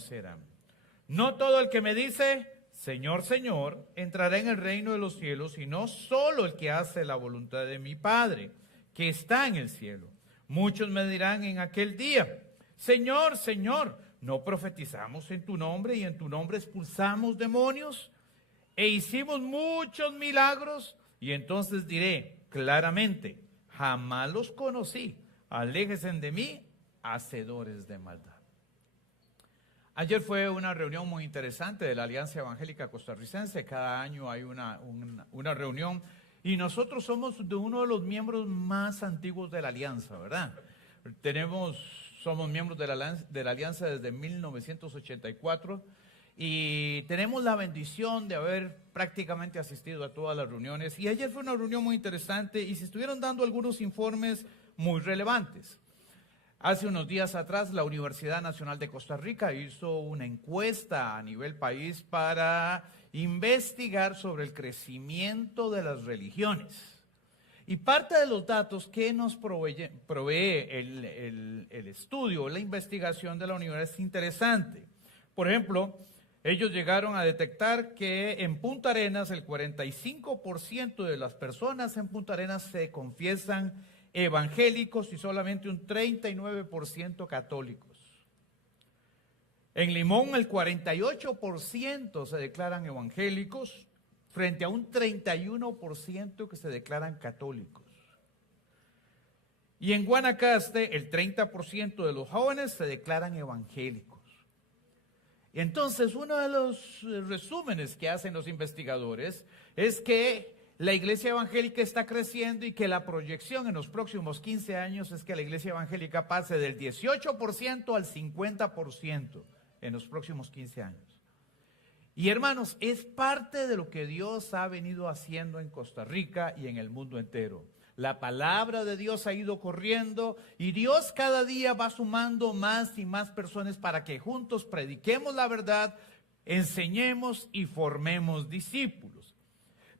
serán. No todo el que me dice, Señor, Señor, entrará en el reino de los cielos, sino solo el que hace la voluntad de mi Padre, que está en el cielo. Muchos me dirán en aquel día, Señor, Señor, ¿no profetizamos en tu nombre y en tu nombre expulsamos demonios e hicimos muchos milagros? Y entonces diré claramente, jamás los conocí, aléjense de mí, hacedores de maldad. Ayer fue una reunión muy interesante de la Alianza Evangélica Costarricense. Cada año hay una reunión y nosotros somos de uno de los miembros más antiguos de la Alianza, ¿verdad? Somos miembros de la Alianza desde 1984 y tenemos la bendición de haber prácticamente asistido a todas las reuniones. Y ayer fue una reunión muy interesante y se estuvieron dando algunos informes muy relevantes. Hace unos días atrás, la Universidad Nacional de Costa Rica hizo una encuesta a nivel país para investigar sobre el crecimiento de las religiones. Y parte de los datos que nos provee el estudio, la investigación de la universidad es interesante. Por ejemplo, ellos llegaron a detectar que en Punta Arenas el 45% de las personas en Punta Arenas se confiesan evangélicos y solamente un 39% católicos. En Limón el 48% se declaran evangélicos frente a un 31% que se declaran católicos. Y en Guanacaste el 30% de los jóvenes se declaran evangélicos. Entonces, uno de los resúmenes que hacen los investigadores es que la iglesia evangélica está creciendo y que la proyección en los próximos 15 años es que la iglesia evangélica pase del 18% al 50% en los próximos 15 años. Y hermanos, es parte de lo que Dios ha venido haciendo en Costa Rica y en el mundo entero. La palabra de Dios ha ido corriendo y Dios cada día va sumando más y más personas para que juntos prediquemos la verdad, enseñemos y formemos discípulos.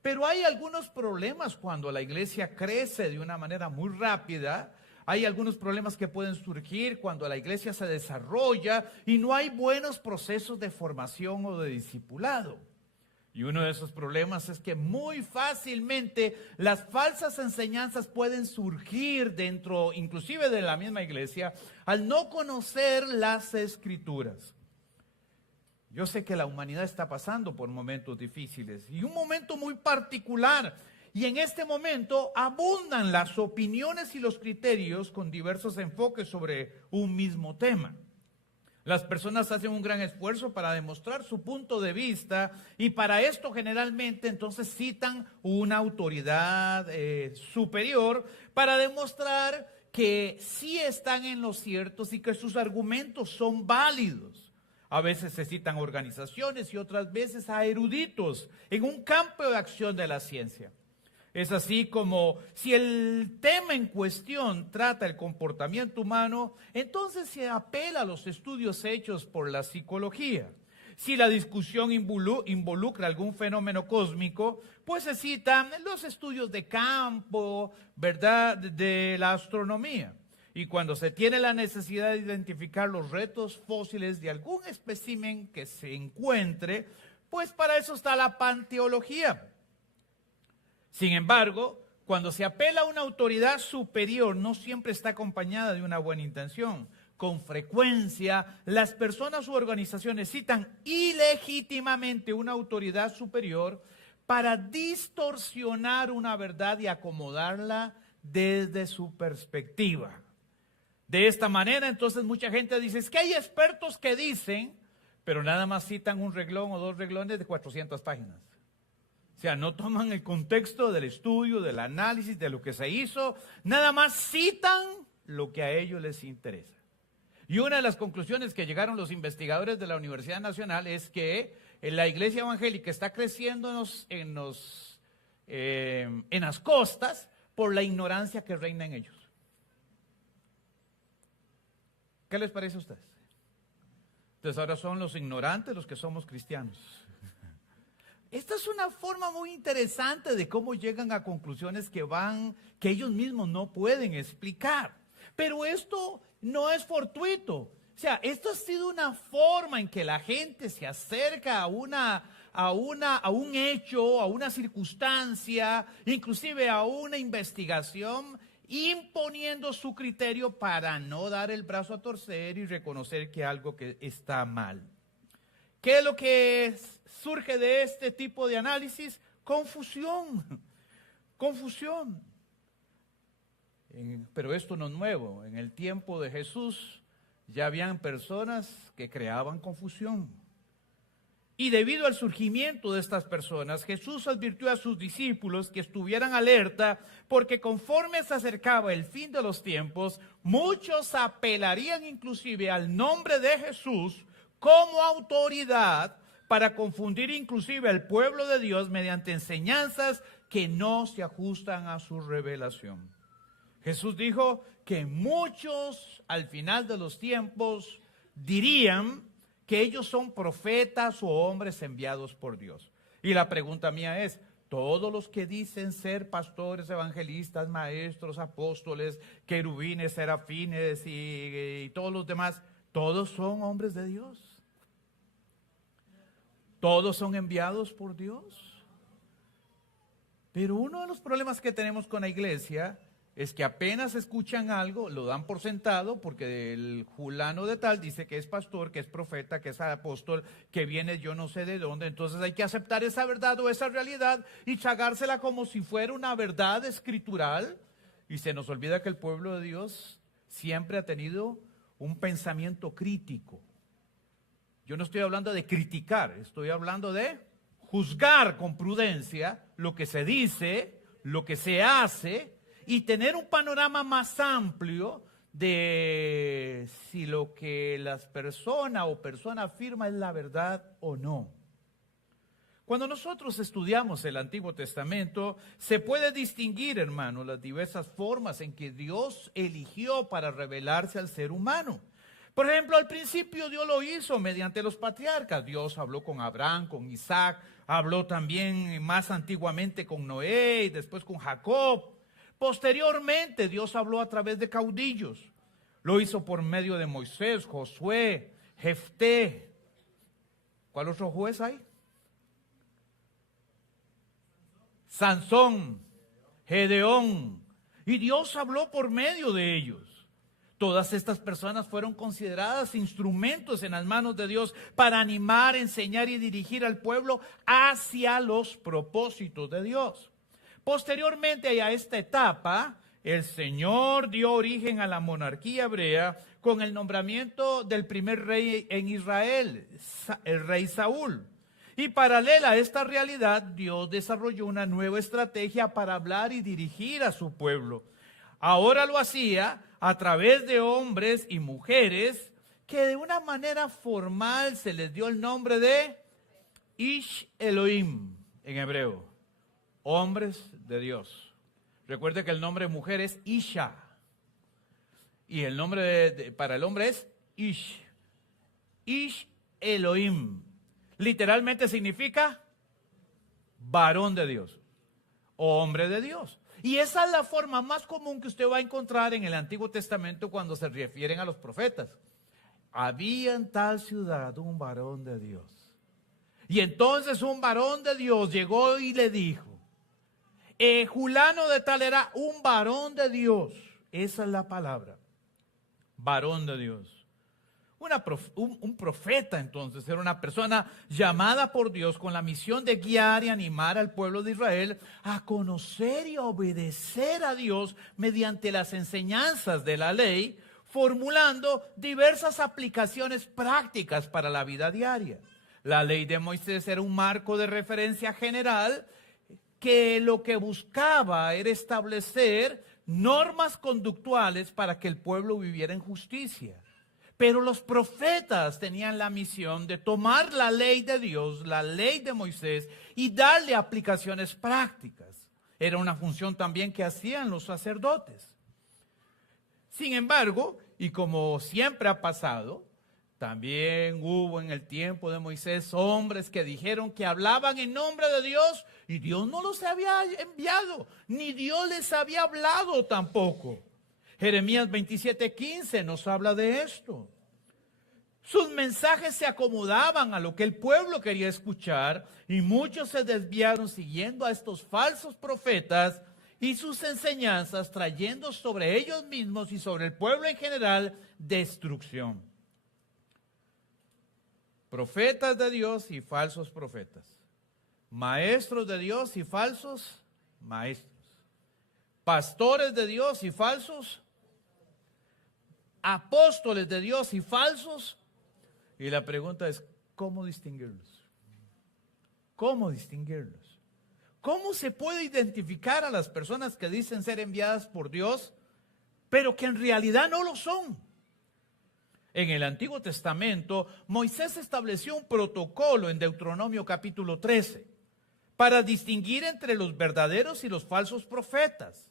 Pero hay algunos problemas cuando la iglesia crece de una manera muy rápida. Hay algunos problemas que pueden surgir cuando la iglesia se desarrolla y no hay buenos procesos de formación o de discipulado. Y uno de esos problemas es que muy fácilmente las falsas enseñanzas pueden surgir dentro, inclusive de la misma iglesia, al no conocer las Escrituras. Yo sé que la humanidad está pasando por momentos difíciles y un momento muy particular. Y en este momento abundan las opiniones y los criterios con diversos enfoques sobre un mismo tema. Las personas hacen un gran esfuerzo para demostrar su punto de vista y para esto generalmente entonces citan una autoridad superior para demostrar que sí están en lo cierto y que sus argumentos son válidos. A veces se citan organizaciones y otras veces a eruditos en un campo de acción de la ciencia. Es así como si el tema en cuestión trata el comportamiento humano, entonces se apela a los estudios hechos por la psicología. Si la discusión involucra algún fenómeno cósmico, pues se citan los estudios de campo, ¿verdad?, de la astronomía. Y cuando se tiene la necesidad de identificar los restos fósiles de algún espécimen que se encuentre, pues para eso está la panteología. Sin embargo, cuando se apela a una autoridad superior, no siempre está acompañada de una buena intención. Con frecuencia, las personas u organizaciones citan ilegítimamente una autoridad superior para distorsionar una verdad y acomodarla desde su perspectiva. De esta manera, entonces, mucha gente dice, es que hay expertos que dicen, pero nada más citan un reglón o dos reglones de 400 páginas. O sea, no toman el contexto del estudio, del análisis, de lo que se hizo, nada más citan lo que a ellos les interesa. Y una de las conclusiones que llegaron los investigadores de la Universidad Nacional es que la iglesia evangélica está creciendo en las costas por la ignorancia que reina en ellos. ¿Qué les parece a ustedes? Entonces ahora son los ignorantes los que somos cristianos. Esta es una forma muy interesante de cómo llegan a conclusiones que ellos mismos no pueden explicar. Pero esto no es fortuito, O sea, esto ha sido una forma en que la gente se acerca a un hecho, a una circunstancia, inclusive a una investigación, imponiendo su criterio para no dar el brazo a torcer y reconocer que algo que está mal. ¿Qué es lo que surge de este tipo de análisis? Confusión. Confusión. Pero esto no es nuevo. En el tiempo de Jesús ya habían personas que creaban confusión. Y debido al surgimiento de estas personas, Jesús advirtió a sus discípulos que estuvieran alerta, porque conforme se acercaba el fin de los tiempos, muchos apelarían inclusive al nombre de Jesús como autoridad para confundir inclusive al pueblo de Dios mediante enseñanzas que no se ajustan a su revelación. Jesús dijo que muchos al final de los tiempos dirían que ellos son profetas o hombres enviados por Dios. Y la pregunta mía es, ¿todos los que dicen ser pastores, evangelistas, maestros, apóstoles, querubines, serafines y todos los demás, todos son hombres de Dios? ¿Todos son enviados por Dios? Pero uno de los problemas que tenemos con la iglesia es que apenas escuchan algo, lo dan por sentado, porque el fulano de tal dice que es pastor, que es profeta, que es apóstol, que viene yo no sé de dónde. Entonces hay que aceptar esa verdad o esa realidad y tragársela como si fuera una verdad escritural. Y se nos olvida que el pueblo de Dios siempre ha tenido un pensamiento crítico. Yo no estoy hablando de criticar, estoy hablando de juzgar con prudencia lo que se dice, lo que se hace, y tener un panorama más amplio de si lo que las personas o persona afirma es la verdad o no. Cuando nosotros estudiamos el Antiguo Testamento, se puede distinguir, hermano, las diversas formas en que Dios eligió para revelarse al ser humano. Por ejemplo, al principio Dios lo hizo mediante los patriarcas. Dios habló con Abraham, con Isaac, habló también más antiguamente con Noé y después con Jacob. Posteriormente, Dios habló a través de caudillos. Lo hizo por medio de Moisés, Josué, Jefté. ¿Cuál otro juez hay? Sansón, Gedeón. Y Dios habló por medio de ellos. Todas estas personas fueron consideradas instrumentos en las manos de Dios para animar, enseñar y dirigir al pueblo hacia los propósitos de Dios. Posteriormente a esta etapa, el Señor dio origen a la monarquía hebrea con el nombramiento del primer rey en Israel, el rey Saúl. Y paralela a esta realidad, Dios desarrolló una nueva estrategia para hablar y dirigir a su pueblo. Ahora lo hacía a través de hombres y mujeres que de una manera formal se les dio el nombre de Ish Elohim en hebreo. Hombres de Dios. Recuerde que el nombre de mujer es Isha. Y el nombre para el hombre es Ish. Ish Elohim. Literalmente significa varón de Dios. Hombre de Dios. Y esa es la forma más común que usted va a encontrar en el Antiguo Testamento cuando se refieren a los profetas. Había en tal ciudad un varón de Dios. Y entonces un varón de Dios llegó y le dijo, Julano de tal era un varón de Dios. Esa es la palabra. Varón de Dios. Un profeta entonces era una persona llamada por Dios con la misión de guiar y animar al pueblo de Israel a conocer y a obedecer a Dios mediante las enseñanzas de la ley, formulando diversas aplicaciones prácticas para la vida diaria. La ley de Moisés era un marco de referencia general que lo que buscaba era establecer normas conductuales para que el pueblo viviera en justicia. Pero los profetas tenían la misión de tomar la ley de Dios, la ley de Moisés, y darle aplicaciones prácticas. Era una función también que hacían los sacerdotes. Sin embargo, y como siempre ha pasado, también hubo en el tiempo de Moisés hombres que dijeron que hablaban en nombre de Dios y Dios no los había enviado, ni Dios les había hablado tampoco. Jeremías 27:15 nos habla de esto. Sus mensajes se acomodaban a lo que el pueblo quería escuchar y muchos se desviaron siguiendo a estos falsos profetas y sus enseñanzas, trayendo sobre ellos mismos y sobre el pueblo en general destrucción. Profetas de Dios y falsos profetas. Maestros de Dios y falsos maestros. Pastores de Dios y falsos apóstoles de Dios y falsos. Y la pregunta es, ¿cómo distinguirlos? ¿Cómo distinguirlos? ¿Cómo se puede identificar a las personas que dicen ser enviadas por Dios, pero que en realidad no lo son? En el Antiguo Testamento, Moisés estableció un protocolo en Deuteronomio capítulo 13 para distinguir entre los verdaderos y los falsos profetas.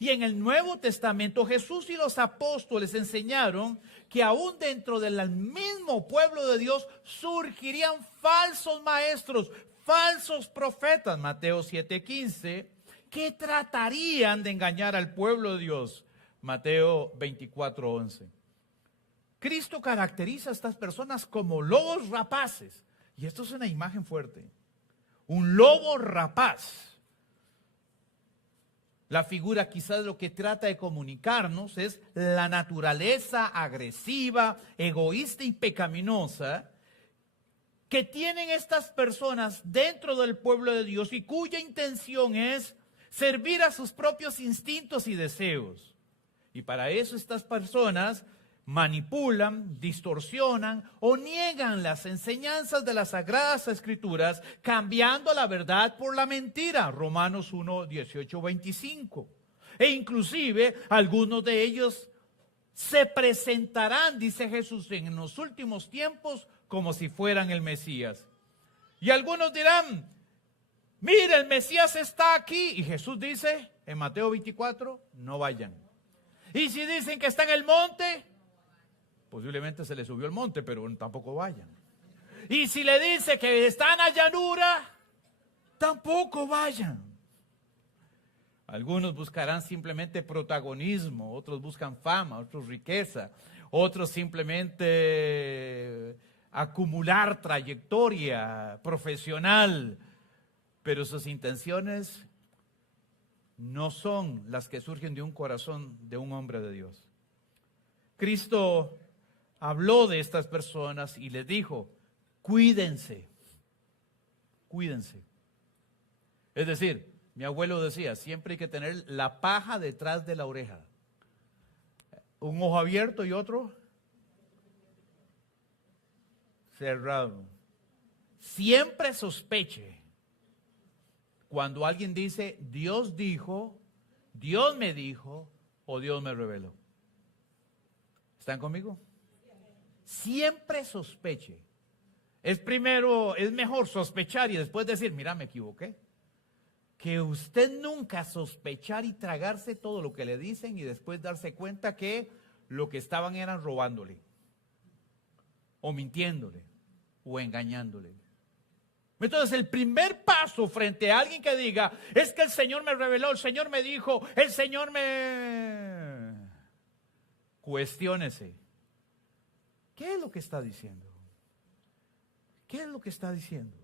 Y en el Nuevo Testamento, Jesús y los apóstoles enseñaron que aún dentro del mismo pueblo de Dios surgirían falsos maestros, falsos profetas, Mateo 7:15, que tratarían de engañar al pueblo de Dios, Mateo 24:11. Cristo caracteriza a estas personas como lobos rapaces, y esto es una imagen fuerte. Un lobo rapaz. La figura quizás lo que trata de comunicarnos es la naturaleza agresiva, egoísta y pecaminosa que tienen estas personas dentro del pueblo de Dios y cuya intención es servir a sus propios instintos y deseos. Y para eso estas personas manipulan, distorsionan o niegan las enseñanzas de las Sagradas Escrituras, cambiando la verdad por la mentira, Romanos 1, 18, 25. E inclusive algunos de ellos se presentarán, dice Jesús, en los últimos tiempos como si fueran el Mesías. Y algunos dirán, mire, el Mesías está aquí. Y Jesús dice en Mateo 24, no vayan. Y si dicen que está en el monte, posiblemente se le subió el monte, pero tampoco vayan. Y si le dice que está en la llanura, tampoco vayan. Algunos buscarán simplemente protagonismo, otros buscan fama, otros riqueza, otros simplemente acumular trayectoria profesional, pero sus intenciones no son las que surgen de un corazón de un hombre de Dios. Cristo habló de estas personas y les dijo, cuídense, cuídense. Es decir, mi abuelo decía, siempre hay que tener la paja detrás de la oreja. Un ojo abierto y otro cerrado. Siempre sospeche cuando alguien dice, Dios dijo, Dios me dijo o Dios me reveló. ¿Están conmigo? Siempre sospeche. Es mejor sospechar y después decir, mira, me equivoqué, que usted nunca sospechar y tragarse todo lo que le dicen y después darse cuenta que lo que estaban eran robándole, o mintiéndole, o engañándole. Entonces el primer paso frente a alguien que diga, es que el Señor me reveló, el Señor me dijo, el Señor me... Cuestiónese. ¿Qué es lo que está diciendo? ¿Qué es lo que está diciendo?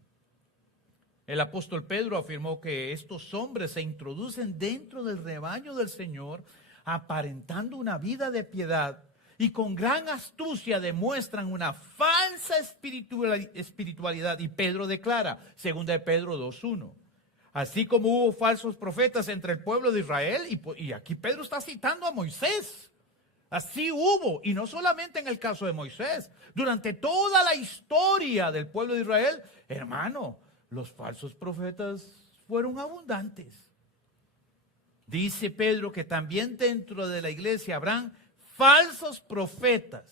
El apóstol Pedro afirmó que estos hombres se introducen dentro del rebaño del Señor, aparentando una vida de piedad y con gran astucia demuestran una falsa espiritualidad. Y Pedro declara, 2 de Pedro 2:1, así como hubo falsos profetas entre el pueblo de Israel, y aquí Pedro está citando a Moisés. Así hubo, y no solamente en el caso de Moisés, durante toda la historia del pueblo de Israel, hermano, los falsos profetas fueron abundantes. Dice Pedro que también dentro de la iglesia habrán falsos profetas,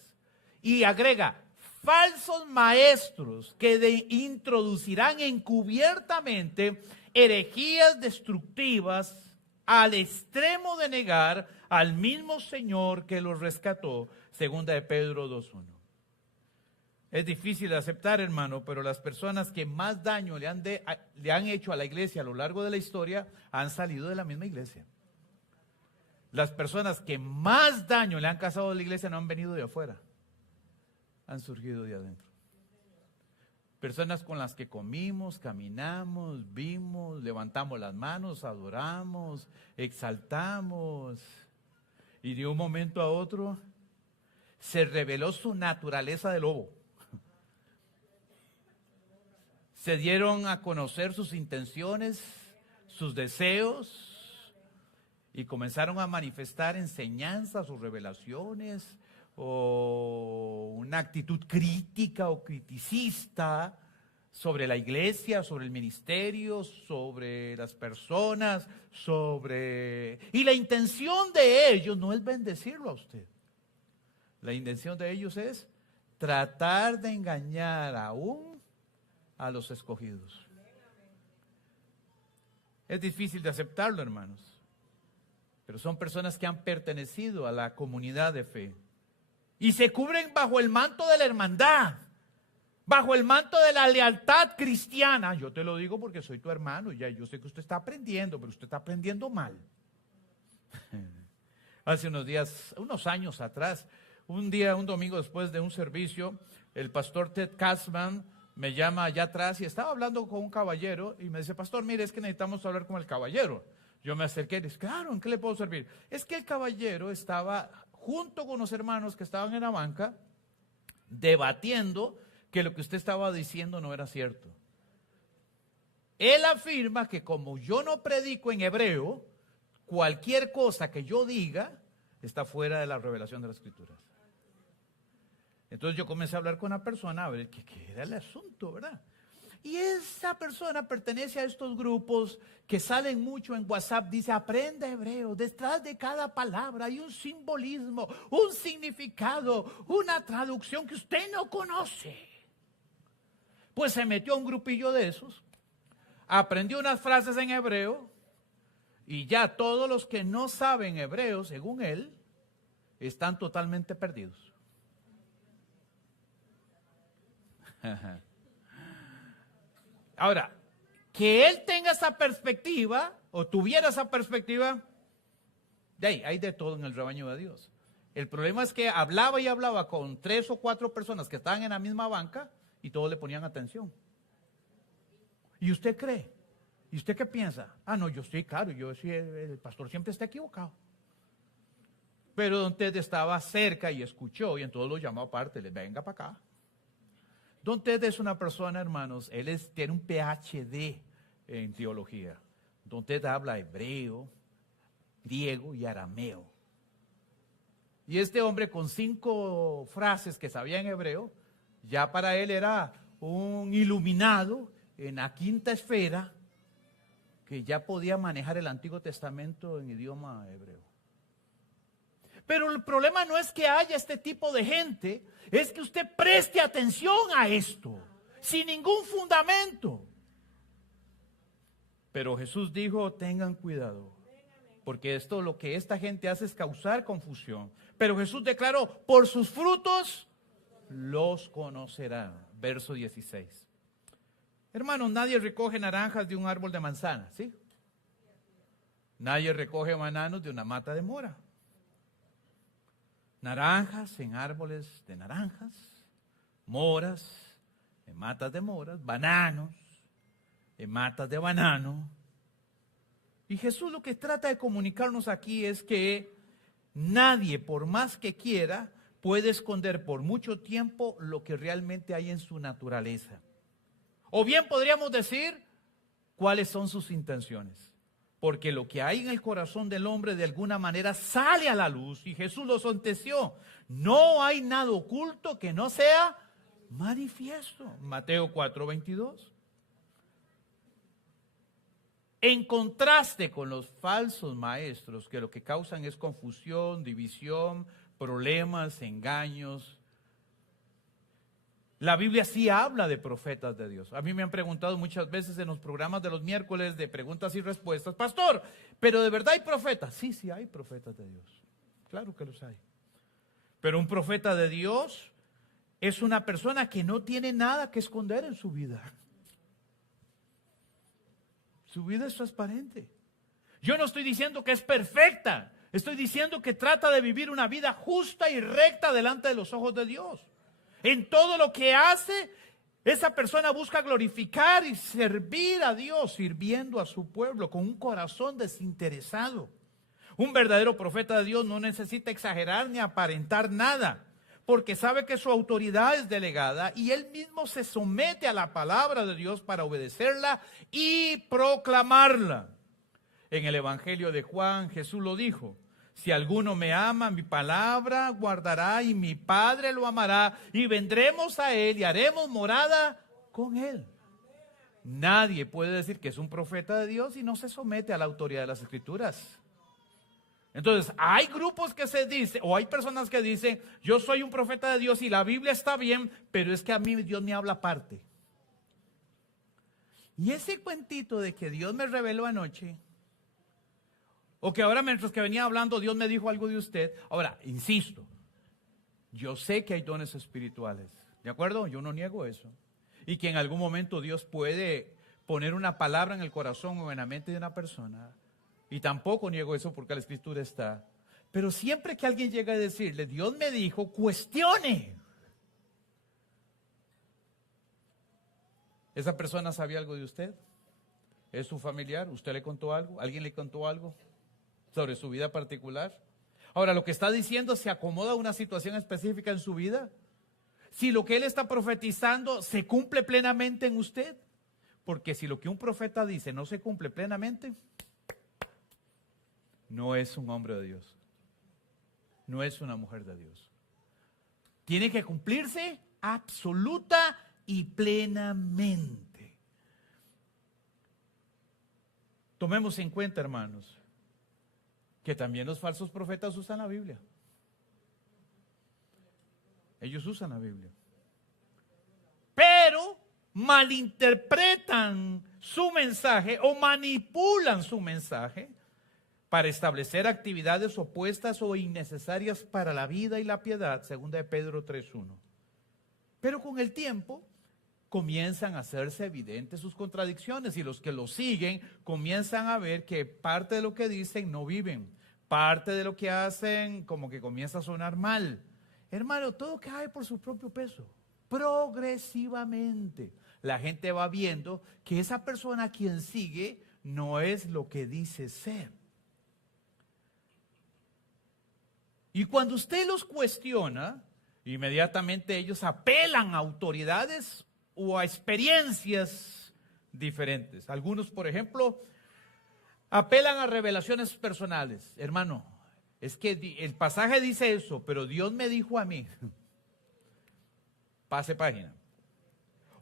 y agrega, falsos maestros que introducirán encubiertamente herejías destructivas al extremo de negar al mismo Señor que los rescató, 2 de Pedro 2:1. Es difícil de aceptar, hermano, pero las personas que más daño le han hecho a la iglesia a lo largo de la historia han salido de la misma iglesia. Las personas que más daño le han causado a la iglesia no han venido de afuera. han surgido de adentro. Personas con las que comimos, caminamos, vimos, levantamos las manos, adoramos, exaltamos. Y de un momento a otro se reveló su naturaleza de lobo. Se dieron a conocer sus intenciones, sus deseos, y comenzaron a manifestar enseñanzas o revelaciones, o una actitud crítica o criticista sobre la iglesia, sobre el ministerio, sobre las personas, y la intención de ellos no es bendecirlo a usted. La intención de ellos es tratar de engañar aún a los escogidos. Es difícil de aceptarlo, hermanos, pero son personas que han pertenecido a la comunidad de fe y se cubren bajo el manto de la hermandad, bajo el manto de la lealtad cristiana. Yo te lo digo porque soy tu hermano, ya yo sé que usted está aprendiendo, pero usted está aprendiendo mal. Hace unos años atrás, un domingo después de un servicio, el pastor Ted Katzman me llama allá atrás y estaba hablando con un caballero y me dice: pastor, mire, es que necesitamos hablar con el caballero. Yo me acerqué y le dije: claro, ¿en qué le puedo servir? Es que el caballero estaba junto con los hermanos que estaban en la banca debatiendo que lo que usted estaba diciendo no era cierto. Él afirma que como yo no predico en hebreo, cualquier cosa que yo diga está fuera de la revelación de las Escrituras. Entonces yo comencé a hablar con una persona a ver qué era el asunto, ¿verdad? Y esa persona pertenece a estos grupos que salen mucho en WhatsApp, dice: aprenda hebreo, detrás de cada palabra hay un simbolismo, un significado, una traducción que usted no conoce. Pues se metió a un grupillo de esos, aprendió unas frases en hebreo y ya todos los que no saben hebreo, según él, están totalmente perdidos. Ahora, que él tenga esa perspectiva, o tuviera esa perspectiva, hay de todo en el rebaño de Dios. El problema es que hablaba y hablaba con 3 o 4 personas que estaban en la misma banca y todos le ponían atención. ¿Y usted cree? ¿Y usted qué piensa? No, yo sí, claro, yo sí, el pastor siempre está equivocado. Pero don Ted estaba cerca y escuchó, y entonces lo llamó aparte, le: venga para acá. Don Ted es una persona, hermanos, tiene un PhD en teología. Don Ted habla hebreo, griego y arameo. Y este hombre, con 5 frases que sabía en hebreo, ya para él era un iluminado en la quinta esfera, que ya podía manejar el Antiguo Testamento en idioma hebreo. Pero el problema no es que haya este tipo de gente, es que usted preste atención a esto, sin ningún fundamento. Pero Jesús dijo: tengan cuidado, porque lo que esta gente hace es causar confusión. Pero Jesús declaró: por sus frutos los conocerán. Verso 16. Hermanos, nadie recoge naranjas de un árbol de manzana, ¿sí? Nadie recoge bananos de una mata de mora. Naranjas en árboles de naranjas, moras en matas de moras, bananos en matas de banano. Y Jesús lo que trata de comunicarnos aquí es que nadie, por más que quiera, puede esconder por mucho tiempo lo que realmente hay en su naturaleza. O bien podríamos decir cuáles son sus intenciones. Porque lo que hay en el corazón del hombre de alguna manera sale a la luz, y Jesús lo sentenció. No hay nada oculto que no sea manifiesto. Mateo 4:22. En contraste con los falsos maestros, que lo que causan es confusión, división, problemas, engaños. La Biblia sí habla de profetas de Dios. A mí me han preguntado muchas veces en los programas de los miércoles de preguntas y respuestas: pastor, ¿pero de verdad hay profetas? Sí, sí hay profetas de Dios. Claro que los hay. Pero un profeta de Dios es una persona que no tiene nada que esconder en su vida. Su vida es transparente. Yo no estoy diciendo que es perfecta. Estoy diciendo que trata de vivir una vida justa y recta delante de los ojos de Dios. En todo lo que hace, esa persona busca glorificar y servir a Dios, sirviendo a su pueblo con un corazón desinteresado. Un verdadero profeta de Dios no necesita exagerar ni aparentar nada, porque sabe que su autoridad es delegada y él mismo se somete a la palabra de Dios para obedecerla y proclamarla. En el Evangelio de Juan, Jesús lo dijo: si alguno me ama, mi palabra guardará y mi Padre lo amará y vendremos a él y haremos morada con él. Nadie puede decir que es un profeta de Dios y no se somete a la autoridad de las Escrituras. Entonces, hay grupos que se dicen, o hay personas que dicen: yo soy un profeta de Dios y la Biblia está bien, pero es que a mí Dios me habla aparte. Y ese cuentito de que Dios me reveló anoche, o que ahora mientras que venía hablando Dios me dijo algo de usted. Ahora, insisto, yo sé que hay dones espirituales, ¿de acuerdo? Yo no niego eso. Y que en algún momento Dios puede poner una palabra en el corazón o en la mente de una persona. Y tampoco niego eso porque la Escritura está. Pero siempre que alguien llega a decirle: Dios me dijo, cuestione. ¿Esa persona sabía algo de usted? ¿Es su familiar? ¿Usted le contó algo? ¿Alguien le contó algo sobre su vida particular? Ahora, lo que está diciendo se acomoda a una situación específica en su vida. Si lo que él está profetizando se cumple plenamente en usted. Porque si lo que un profeta dice no se cumple plenamente, no es un hombre de Dios. No es una mujer de Dios. Tiene que cumplirse absoluta y plenamente. Tomemos en cuenta, hermanos, que también los falsos profetas usan la Biblia. Ellos usan la Biblia. Pero malinterpretan su mensaje o manipulan su mensaje para establecer actividades opuestas o innecesarias para la vida y la piedad, segunda de Pedro 3:1. Pero con el tiempo comienzan a hacerse evidentes sus contradicciones y los que lo siguen comienzan a ver que parte de lo que dicen no viven, parte de lo que hacen como que comienza a sonar mal. Hermano, todo cae por su propio peso. Progresivamente la gente va viendo que esa persona a quien sigue no es lo que dice ser. Y cuando usted los cuestiona, inmediatamente ellos apelan a autoridades o a experiencias diferentes. Algunos, por ejemplo, apelan a revelaciones personales. Hermano, es que el pasaje dice eso, pero Dios me dijo a mí. Pase página.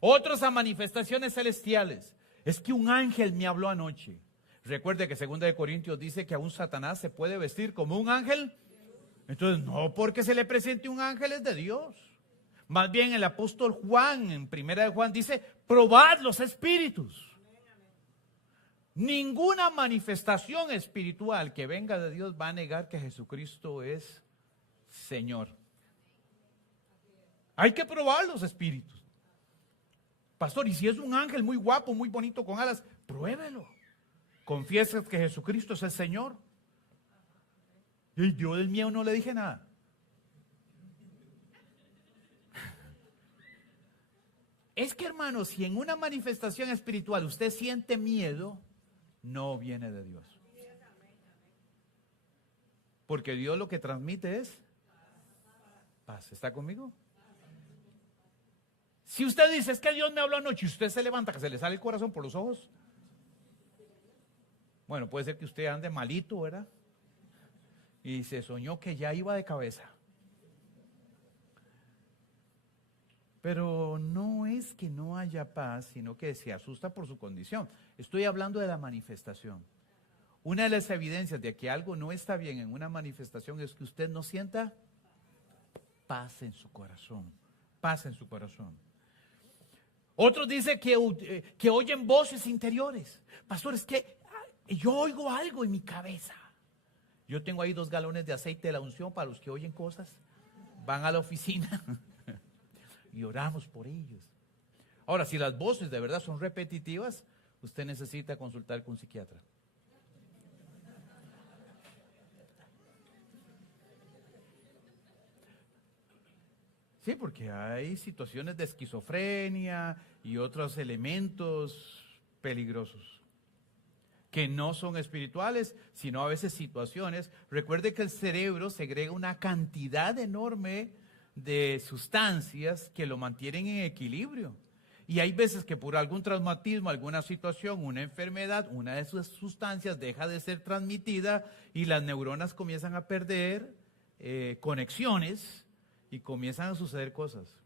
Otros a manifestaciones celestiales. Es que un ángel me habló anoche. Recuerde que 2 de Corintios dice que aún Satanás se puede vestir como un ángel. Entonces, no porque se le presente un ángel es de Dios. Más bien el apóstol Juan, en 1 de Juan, dice: probad los espíritus. Ninguna manifestación espiritual que venga de Dios va a negar que Jesucristo es Señor. Hay que probar los espíritus. Pastor, y si es un ángel muy guapo, muy bonito con alas, pruébelo. Confiesa que Jesucristo es el Señor. Y yo del miedo no le dije nada. Es que, hermano, si en una manifestación espiritual usted siente miedo, no viene de Dios. Porque Dios lo que transmite es paz. ¿Está conmigo? Si usted dice: es que Dios me habló anoche, y usted se levanta, que se le sale el corazón por los ojos. Bueno, puede ser que usted ande malito, ¿verdad? Y se soñó que ya iba de cabeza. Pero no es que no haya paz, sino que se asusta por su condición. Estoy hablando de la manifestación. Una de las evidencias de que algo no está bien en una manifestación es que usted no sienta paz en su corazón. Paz en su corazón. Otros dicen que oyen voces interiores. Pastor, es que yo oigo algo en mi cabeza. Yo tengo ahí 2 galones de aceite de la unción para los que oyen cosas. Van a la oficina y oramos por ellos. Ahora, si las voces de verdad son repetitivas, usted necesita consultar con un psiquiatra. Sí, porque hay situaciones de esquizofrenia y otros elementos peligrosos que no son espirituales, sino a veces situaciones. Recuerde que el cerebro segrega una cantidad enorme de sustancias que lo mantienen en equilibrio. Y hay veces que por algún traumatismo, alguna situación, una enfermedad, una de sus sustancias deja de ser transmitida y las neuronas comienzan a perder conexiones y comienzan a suceder cosas.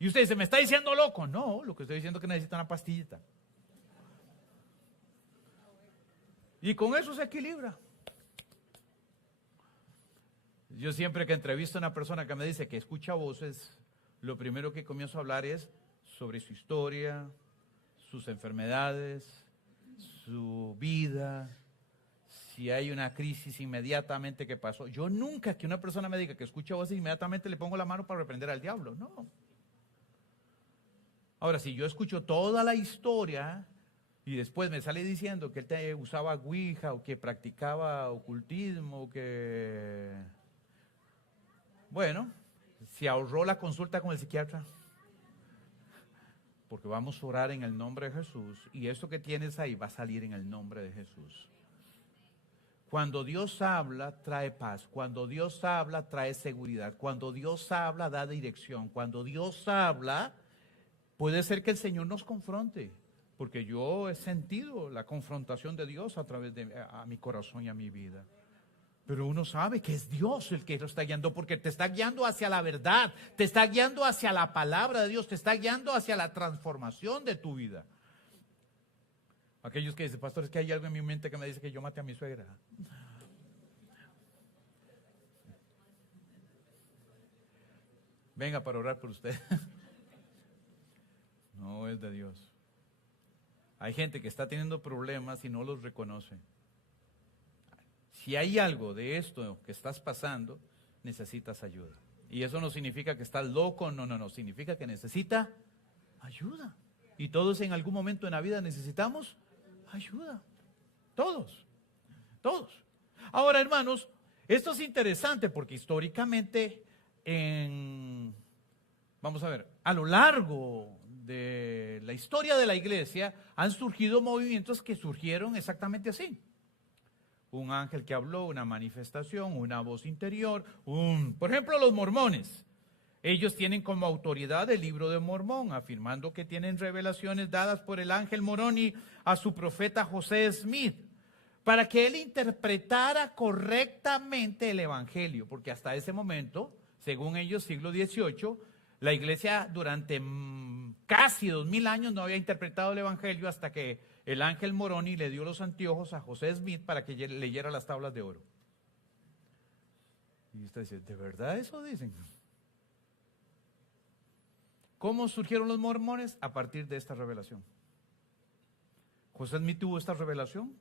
Y usted dice, ¿me está diciendo loco? No, lo que estoy diciendo es que necesita una pastillita. Y con eso se equilibra. Yo siempre que entrevisto a una persona que me dice que escucha voces, lo primero que comienzo a hablar es sobre su historia, sus enfermedades, su vida, si hay una crisis inmediatamente que pasó. Yo nunca que una persona me diga que escucha voces, inmediatamente le pongo la mano para reprender al diablo, no. Ahora, si yo escucho toda la historia y después me sale diciendo que él usaba ouija o que practicaba ocultismo, o que... Bueno, se ahorró la consulta con el psiquiatra. Porque vamos a orar en el nombre de Jesús y eso que tienes ahí va a salir en el nombre de Jesús. Cuando Dios habla, trae paz. Cuando Dios habla, trae seguridad. Cuando Dios habla, da dirección. Cuando Dios habla, puede ser que el Señor nos confronte. Porque yo he sentido la confrontación de Dios a través de a mi corazón y a mi vida. Pero uno sabe que es Dios el que lo está guiando, porque te está guiando hacia la verdad, te está guiando hacia la palabra de Dios, te está guiando hacia la transformación de tu vida. Aquellos que dicen, pastor, es que hay algo en mi mente que me dice que yo maté a mi suegra. Venga para orar por usted. No es de Dios. Hay gente que está teniendo problemas y no los reconoce. Si hay algo de esto que estás pasando, necesitas ayuda. Y eso no significa que estás loco, no, significa que necesita ayuda. Y todos en algún momento en la vida necesitamos ayuda. Todos. Ahora, hermanos, esto es interesante porque históricamente, vamos a ver, a lo largo de la historia de la iglesia han surgido movimientos que surgieron exactamente así. Un ángel que habló, una manifestación, una voz interior, por ejemplo, los mormones. Ellos tienen como autoridad el libro de Mormón, afirmando que tienen revelaciones dadas por el ángel Moroni a su profeta José Smith, para que él interpretara correctamente el evangelio, porque hasta ese momento, según ellos, siglo XVIII, la iglesia durante casi 2000 años no había interpretado el evangelio hasta que el ángel Moroni le dio los anteojos a José Smith para que leyera las tablas de oro. Y usted dice, ¿de verdad eso dicen? ¿Cómo surgieron los mormones? A partir de esta revelación. José Smith tuvo esta revelación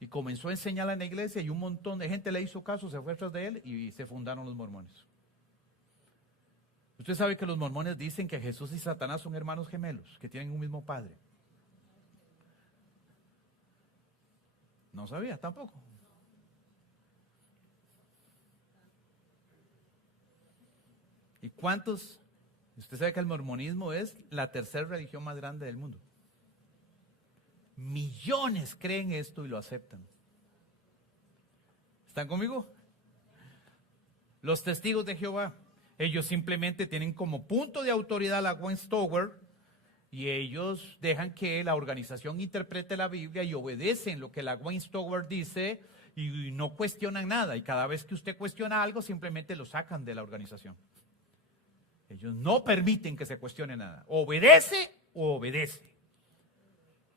y comenzó a enseñarla en la iglesia y un montón de gente le hizo caso, se fue tras de él y se fundaron los mormones. Usted sabe que los mormones dicen que Jesús y Satanás son hermanos gemelos, que tienen un mismo padre. No sabía tampoco. ¿Y cuántos? Usted sabe que el mormonismo es la tercera religión más grande del mundo. Millones creen esto y lo aceptan. ¿Están conmigo? Los testigos de Jehová, ellos simplemente tienen como punto de autoridad la Watchtower y ellos dejan que la organización interprete la Biblia y obedecen lo que la Watchtower dice y no cuestionan nada. Y cada vez que usted cuestiona algo, simplemente lo sacan de la organización. Ellos no permiten que se cuestione nada. Obedece o obedece.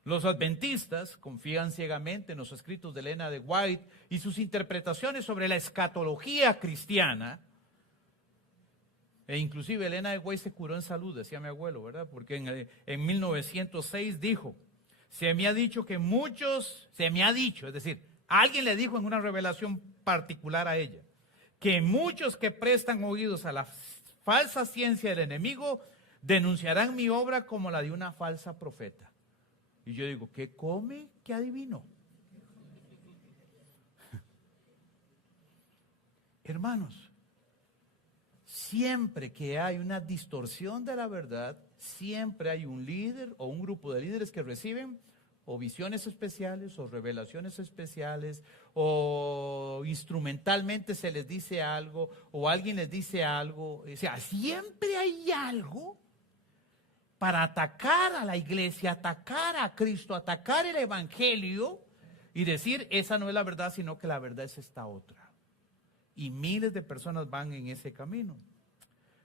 Los adventistas confían ciegamente en los escritos de Elena de White y sus interpretaciones sobre la escatología cristiana. E inclusive Elena de White se curó en salud, decía mi abuelo, ¿verdad? Porque en 1906 dijo, se me ha dicho, es decir, alguien le dijo en una revelación particular a ella, que muchos que prestan oídos a la falsa ciencia del enemigo denunciarán mi obra como la de una falsa profeta. Y yo digo, ¿qué come? ¿Qué adivino? Hermanos, siempre que hay una distorsión de la verdad, siempre hay un líder o un grupo de líderes que reciben o visiones especiales o revelaciones especiales o instrumentalmente se les dice algo o alguien les dice algo. O sea, siempre hay algo para atacar a la iglesia, atacar a Cristo, atacar el evangelio y decir, esa no es la verdad, sino que la verdad es esta otra. Y miles de personas van en ese camino.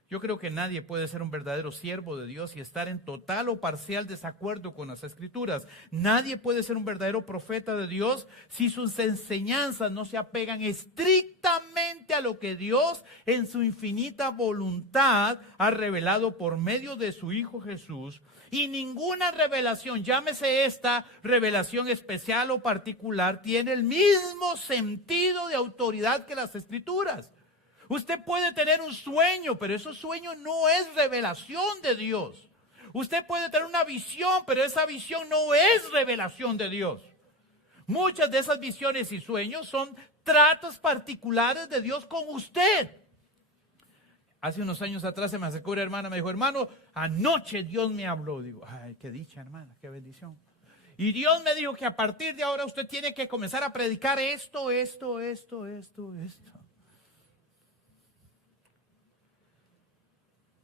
Yo creo que nadie puede ser un verdadero siervo de Dios y estar en total o parcial desacuerdo con las Escrituras. Nadie puede ser un verdadero profeta de Dios si sus enseñanzas no se apegan estrictamente a lo que Dios en su infinita voluntad ha revelado por medio de su Hijo Jesús. Y ninguna revelación, llámese esta revelación especial o particular, tiene el mismo sentido de autoridad que las Escrituras. Usted puede tener un sueño, pero ese sueño no es revelación de Dios. Usted puede tener una visión, pero esa visión no es revelación de Dios. Muchas de esas visiones y sueños son tratos particulares de Dios con usted. Hace unos años atrás se me acercó una hermana, me dijo, hermano, anoche Dios me habló. Digo, ay, qué dicha, hermana, qué bendición. Y Dios me dijo que a partir de ahora usted tiene que comenzar a predicar esto.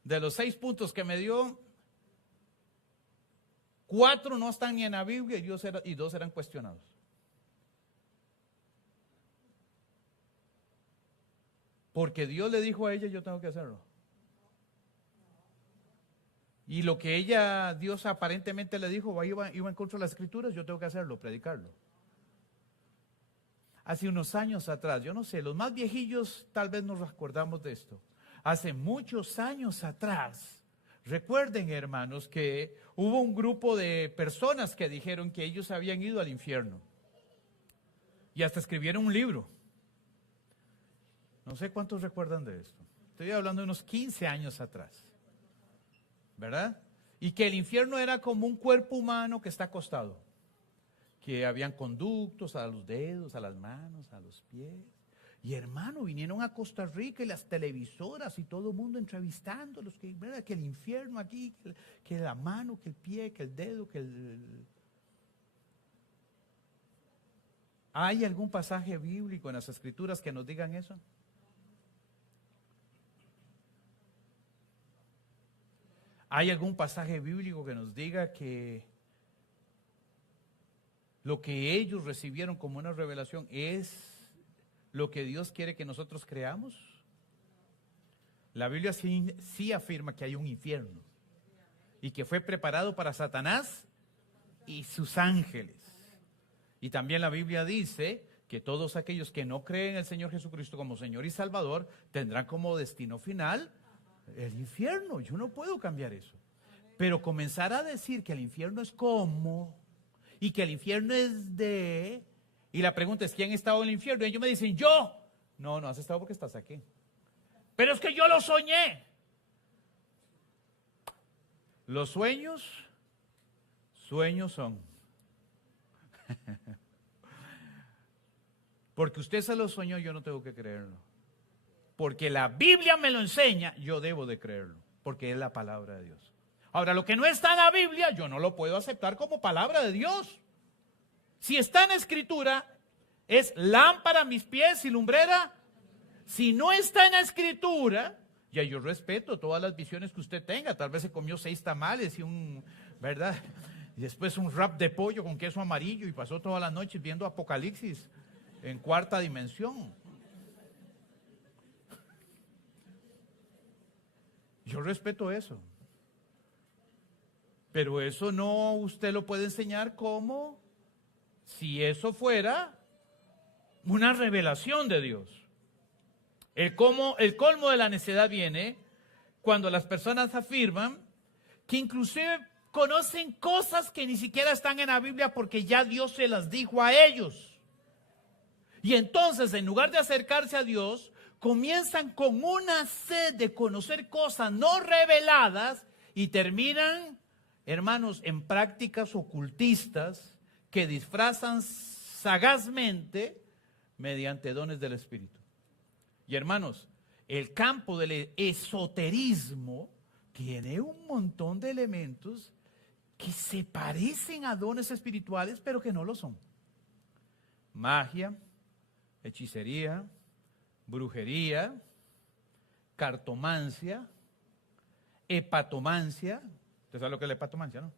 De los 6 puntos que me dio, 4 no están ni en la Biblia y 2 eran cuestionados. Porque Dios le dijo a ella, yo tengo que hacerlo. Y lo que Dios aparentemente le dijo, iba en contra de las Escrituras, yo tengo que hacerlo, predicarlo. Hace unos años atrás, yo no sé, los más viejillos tal vez nos acordamos de esto. Hace muchos años atrás, recuerden, hermanos, que hubo un grupo de personas que dijeron que ellos habían ido al infierno. Y hasta escribieron un libro. No sé cuántos recuerdan de esto. Estoy hablando de unos 15 años atrás. ¿Verdad? Y que el infierno era como un cuerpo humano que está acostado. Que habían conductos a los dedos, a las manos, a los pies. Y hermano, vinieron a Costa Rica y las televisoras y todo el mundo entrevistándolos, que, ¿verdad? Que el infierno aquí, que la mano, que el pie, que el dedo, que el... ¿Hay algún pasaje bíblico en las Escrituras que nos digan eso? ¿Hay algún pasaje bíblico que nos diga que lo que ellos recibieron como una revelación es lo que Dios quiere que nosotros creamos? La Biblia sí afirma que hay un infierno y que fue preparado para Satanás y sus ángeles. Y también la Biblia dice que todos aquellos que no creen en el Señor Jesucristo como Señor y Salvador tendrán como destino final el infierno. Yo no puedo cambiar eso. Pero comenzar a decir que el infierno es como y que el infierno es de... Y la pregunta es, ¿quién ha estado en el infierno? Y ellos me dicen, yo. No has estado porque estás aquí. Pero es que yo lo soñé. Los sueños son. Porque usted se lo soñó, yo no tengo que creerlo. Porque la Biblia me lo enseña, yo debo de creerlo. Porque es la palabra de Dios. Ahora, lo que no está en la Biblia, yo no lo puedo aceptar como palabra de Dios. Si está en la Escritura, es lámpara a mis pies y lumbrera. Si no está en la Escritura, ya yo respeto todas las visiones que usted tenga. Tal vez se comió 6 tamales y ¿verdad? Y después un wrap de pollo con queso amarillo y pasó toda la noche viendo Apocalipsis en 4ª dimensión. Yo respeto eso. Pero eso no usted lo puede enseñar como si eso fuera una revelación de Dios. El colmo de la necedad viene cuando las personas afirman que inclusive conocen cosas que ni siquiera están en la Biblia porque ya Dios se las dijo a ellos. Y entonces, en lugar de acercarse a Dios, comienzan con una sed de conocer cosas no reveladas y terminan, hermanos, en prácticas ocultistas que disfrazan sagazmente mediante dones del Espíritu. Y hermanos, el campo del esoterismo tiene un montón de elementos que se parecen a dones espirituales, pero que no lo son. Magia, hechicería, brujería, cartomancia, hepatomancia. ¿Usted sabe lo que es la hepatomancia, no?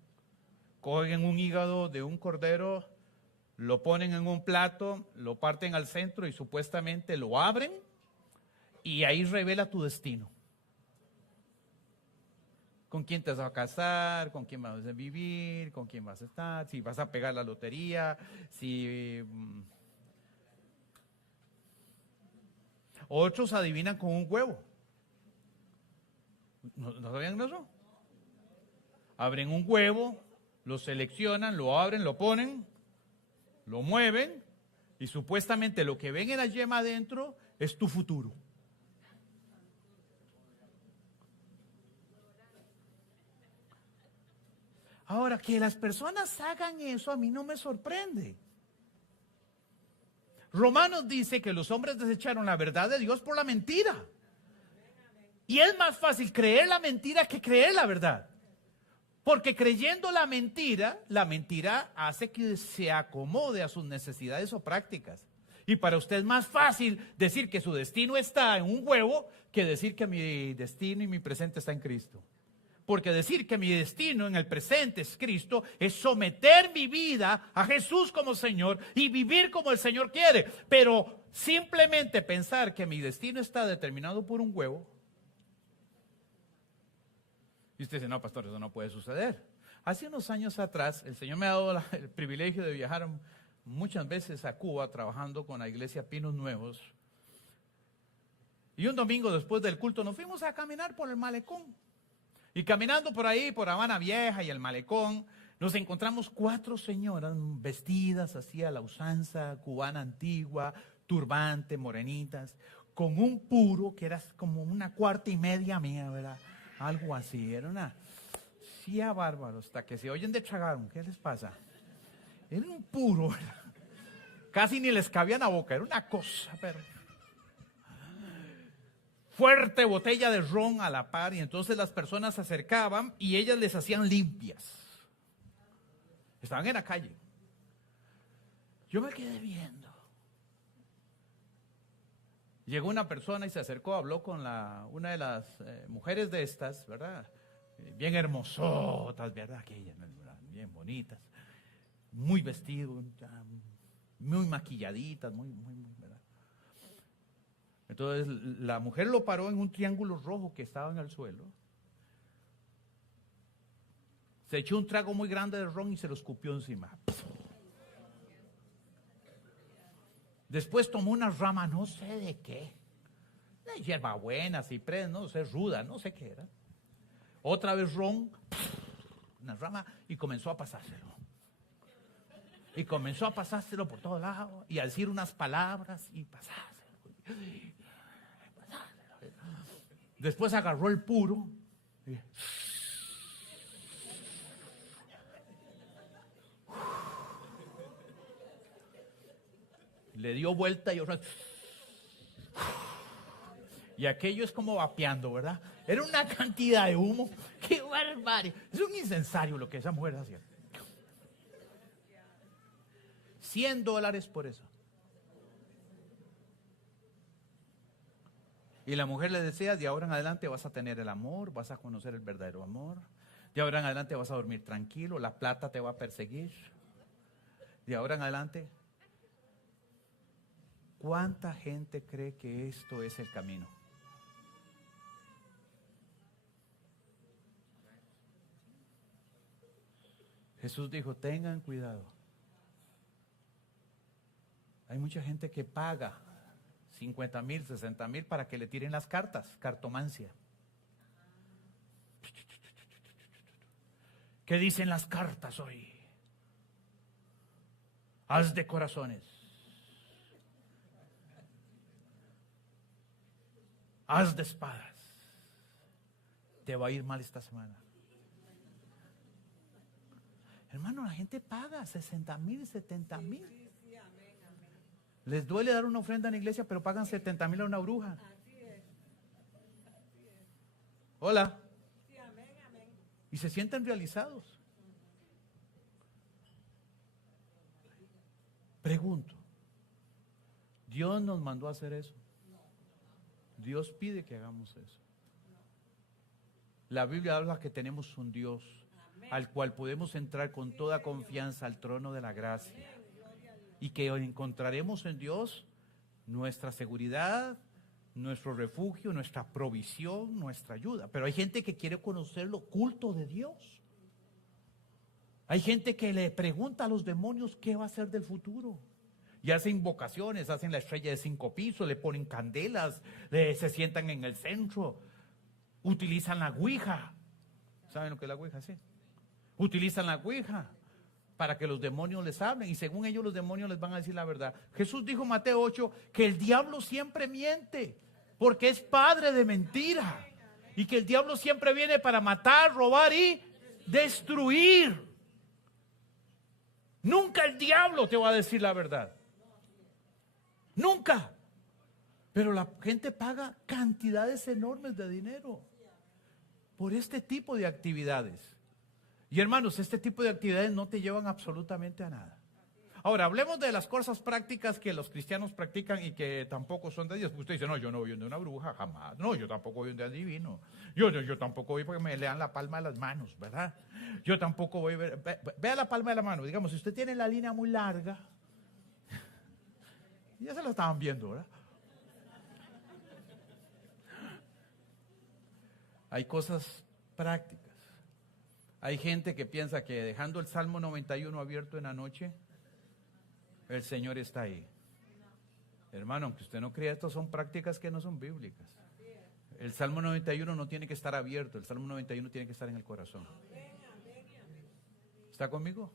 Cogen un hígado de un cordero, lo ponen en un plato, lo parten al centro y supuestamente lo abren y ahí revela tu destino. Con quién te vas a casar, con quién vas a vivir, con quién vas a estar, si vas a pegar la lotería, si... Otros adivinan con un huevo. ¿No sabían eso? Abren un huevo, lo seleccionan, lo abren, lo ponen, lo mueven y supuestamente lo que ven en la yema adentro es tu futuro. Ahora, que las personas hagan eso a mí no me sorprende. Romanos dice que los hombres desecharon la verdad de Dios por la mentira. Y es más fácil creer la mentira que creer la verdad. Porque creyendo la mentira hace que se acomode a sus necesidades o prácticas. Y para usted es más fácil decir que su destino está en un huevo que decir que mi destino y mi presente está en Cristo. Porque decir que mi destino en el presente es Cristo es someter mi vida a Jesús como Señor y vivir como el Señor quiere. Pero simplemente pensar que mi destino está determinado por un huevo. Y usted dice, no, pastor, eso no puede suceder. Hace unos años atrás, el Señor me ha dado el privilegio de viajar muchas veces a Cuba trabajando con la iglesia Pinos Nuevos. Y un domingo después del culto nos fuimos a caminar por el malecón. Y caminando por ahí, por Habana Vieja y el malecón, nos encontramos 4 señoras vestidas así a la usanza cubana antigua, turbante, morenitas, con un puro que era como una cuarta y media mía, ¿verdad? Algo así, era una... Sí, bárbaro, hasta que se oyen de tragaron, ¿qué les pasa? Era un puro, ¿verdad? Casi ni les cabía en la boca, era una cosa, pero... Fuerte botella de ron a la par, y entonces las personas se acercaban y ellas les hacían limpias. Estaban en la calle. Yo me quedé viendo. Llegó una persona y se acercó, habló con una de las mujeres de estas, ¿verdad? Bien hermosotas, ¿verdad? Aquellas, bien bonitas, muy vestido, muy maquilladitas, muy, ¿verdad? Entonces la mujer lo paró en un triángulo rojo que estaba en el suelo. Se echó un trago muy grande de ron y se lo escupió encima. Después tomó una rama, no sé de qué. Una hierbabuena, ciprés, no sé, ruda, no sé qué era. Otra vez ron, una rama, y comenzó a pasárselo. Y comenzó a pasárselo por todos lados y a decir unas palabras y pasárselo. Después agarró el puro y le dio vuelta y aquello es como vapeando, ¿verdad? Era una cantidad de humo. ¡Qué barbarie! Es un incensario lo que esa mujer hacía. $100 por eso. Y la mujer le decía, de ahora en adelante vas a tener el amor, vas a conocer el verdadero amor. De ahora en adelante vas a dormir tranquilo, la plata te va a perseguir. De ahora en adelante, ¿cuánta gente cree que esto es el camino? Jesús dijo, tengan cuidado. Hay mucha gente que paga 50,000, 60,000 para que le tiren las cartas, cartomancia. ¿Qué dicen las cartas hoy? Haz de corazones. Haz de espadas. Te va a ir mal esta semana. Hermano, la gente paga 60,000, 70,000. Les duele dar una ofrenda en la iglesia, pero pagan 70,000 a una bruja. Hola. Y se sienten realizados. Pregunto, ¿Dios nos mandó a hacer eso? Dios pide que hagamos eso. La Biblia habla que tenemos un Dios al cual podemos entrar con toda confianza al trono de la gracia y que encontraremos en Dios nuestra seguridad, nuestro refugio, nuestra provisión, nuestra ayuda. Pero hay gente que quiere conocer lo oculto de Dios. Hay gente que le pregunta a los demonios qué va a ser del futuro. Y hacen invocaciones, hacen la estrella de 5 pisos, le ponen candelas, se sientan en el centro, utilizan la ouija. ¿Saben lo que es la ouija? Sí. Utilizan la ouija para que los demonios les hablen y según ellos los demonios les van a decir la verdad. Jesús dijo en Mateo 8 que el diablo siempre miente porque es padre de mentira y que el diablo siempre viene para matar, robar y destruir. Nunca el diablo te va a decir la verdad. Nunca. Pero la gente paga cantidades enormes de dinero por este tipo de actividades. Y hermanos, este tipo de actividades no te llevan absolutamente a nada. Ahora, hablemos de las cosas prácticas que los cristianos practican y que tampoco son de Dios. Usted dice, no, yo no voy donde una bruja, jamás. No, yo tampoco voy donde adivino. Yo tampoco voy porque me lean la palma de las manos, ¿verdad? Yo tampoco voy a ver. Vea la palma de la mano. Digamos, si usted tiene la línea muy larga, ya se la estaban viendo, ¿verdad? Hay cosas prácticas. Hay gente que piensa que dejando el Salmo 91 abierto en la noche, el Señor está ahí. Hermano, aunque usted no crea, estas son prácticas que no son bíblicas. El Salmo 91 no tiene que estar abierto, el Salmo 91 tiene que estar en el corazón. ¿Está conmigo?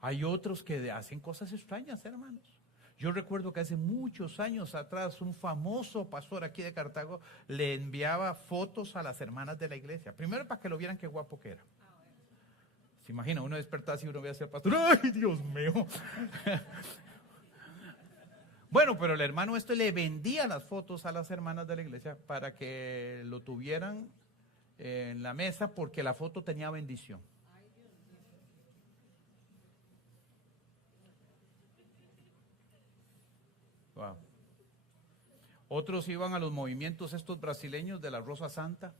Hay otros que hacen cosas extrañas, hermanos. Yo recuerdo que hace muchos años atrás un famoso pastor aquí de Cartago le enviaba fotos a las hermanas de la iglesia. Primero para que lo vieran qué guapo que era. Se imagina, uno despertaba y uno veía a ser pastor. ¡Ay, Dios mío! Bueno, pero el hermano le vendía las fotos a las hermanas de la iglesia para que lo tuvieran en la mesa porque la foto tenía bendición. Wow. Otros iban a los movimientos estos brasileños de la Rosa Santa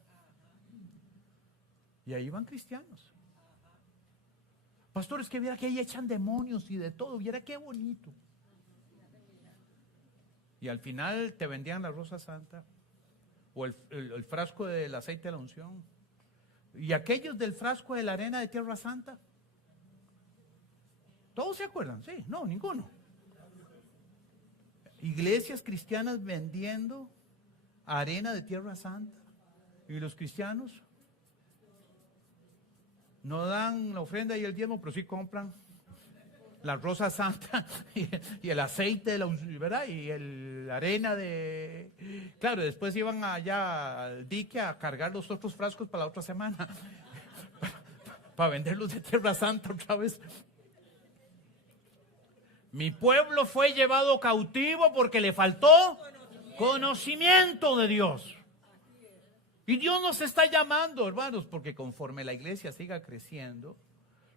y ahí iban cristianos. Pastores, que viera que ahí echan demonios y de todo, viera qué bonito. Y al final te vendían la Rosa Santa o el frasco del aceite de la unción. Y aquellos del frasco de la arena de Tierra Santa. ¿Todos se acuerdan? Sí, no, ninguno. Iglesias cristianas vendiendo arena de Tierra Santa. Y los cristianos no dan la ofrenda y el diezmo, pero sí compran la Rosa Santa y el aceite de la unción, ¿verdad? Y la arena de... Claro, después iban allá al dique a cargar los otros frascos para la otra semana. Para venderlos de Tierra Santa otra vez. Mi pueblo fue llevado cautivo porque le faltó conocimiento de Dios. Y Dios nos está llamando, hermanos, porque conforme la iglesia siga creciendo,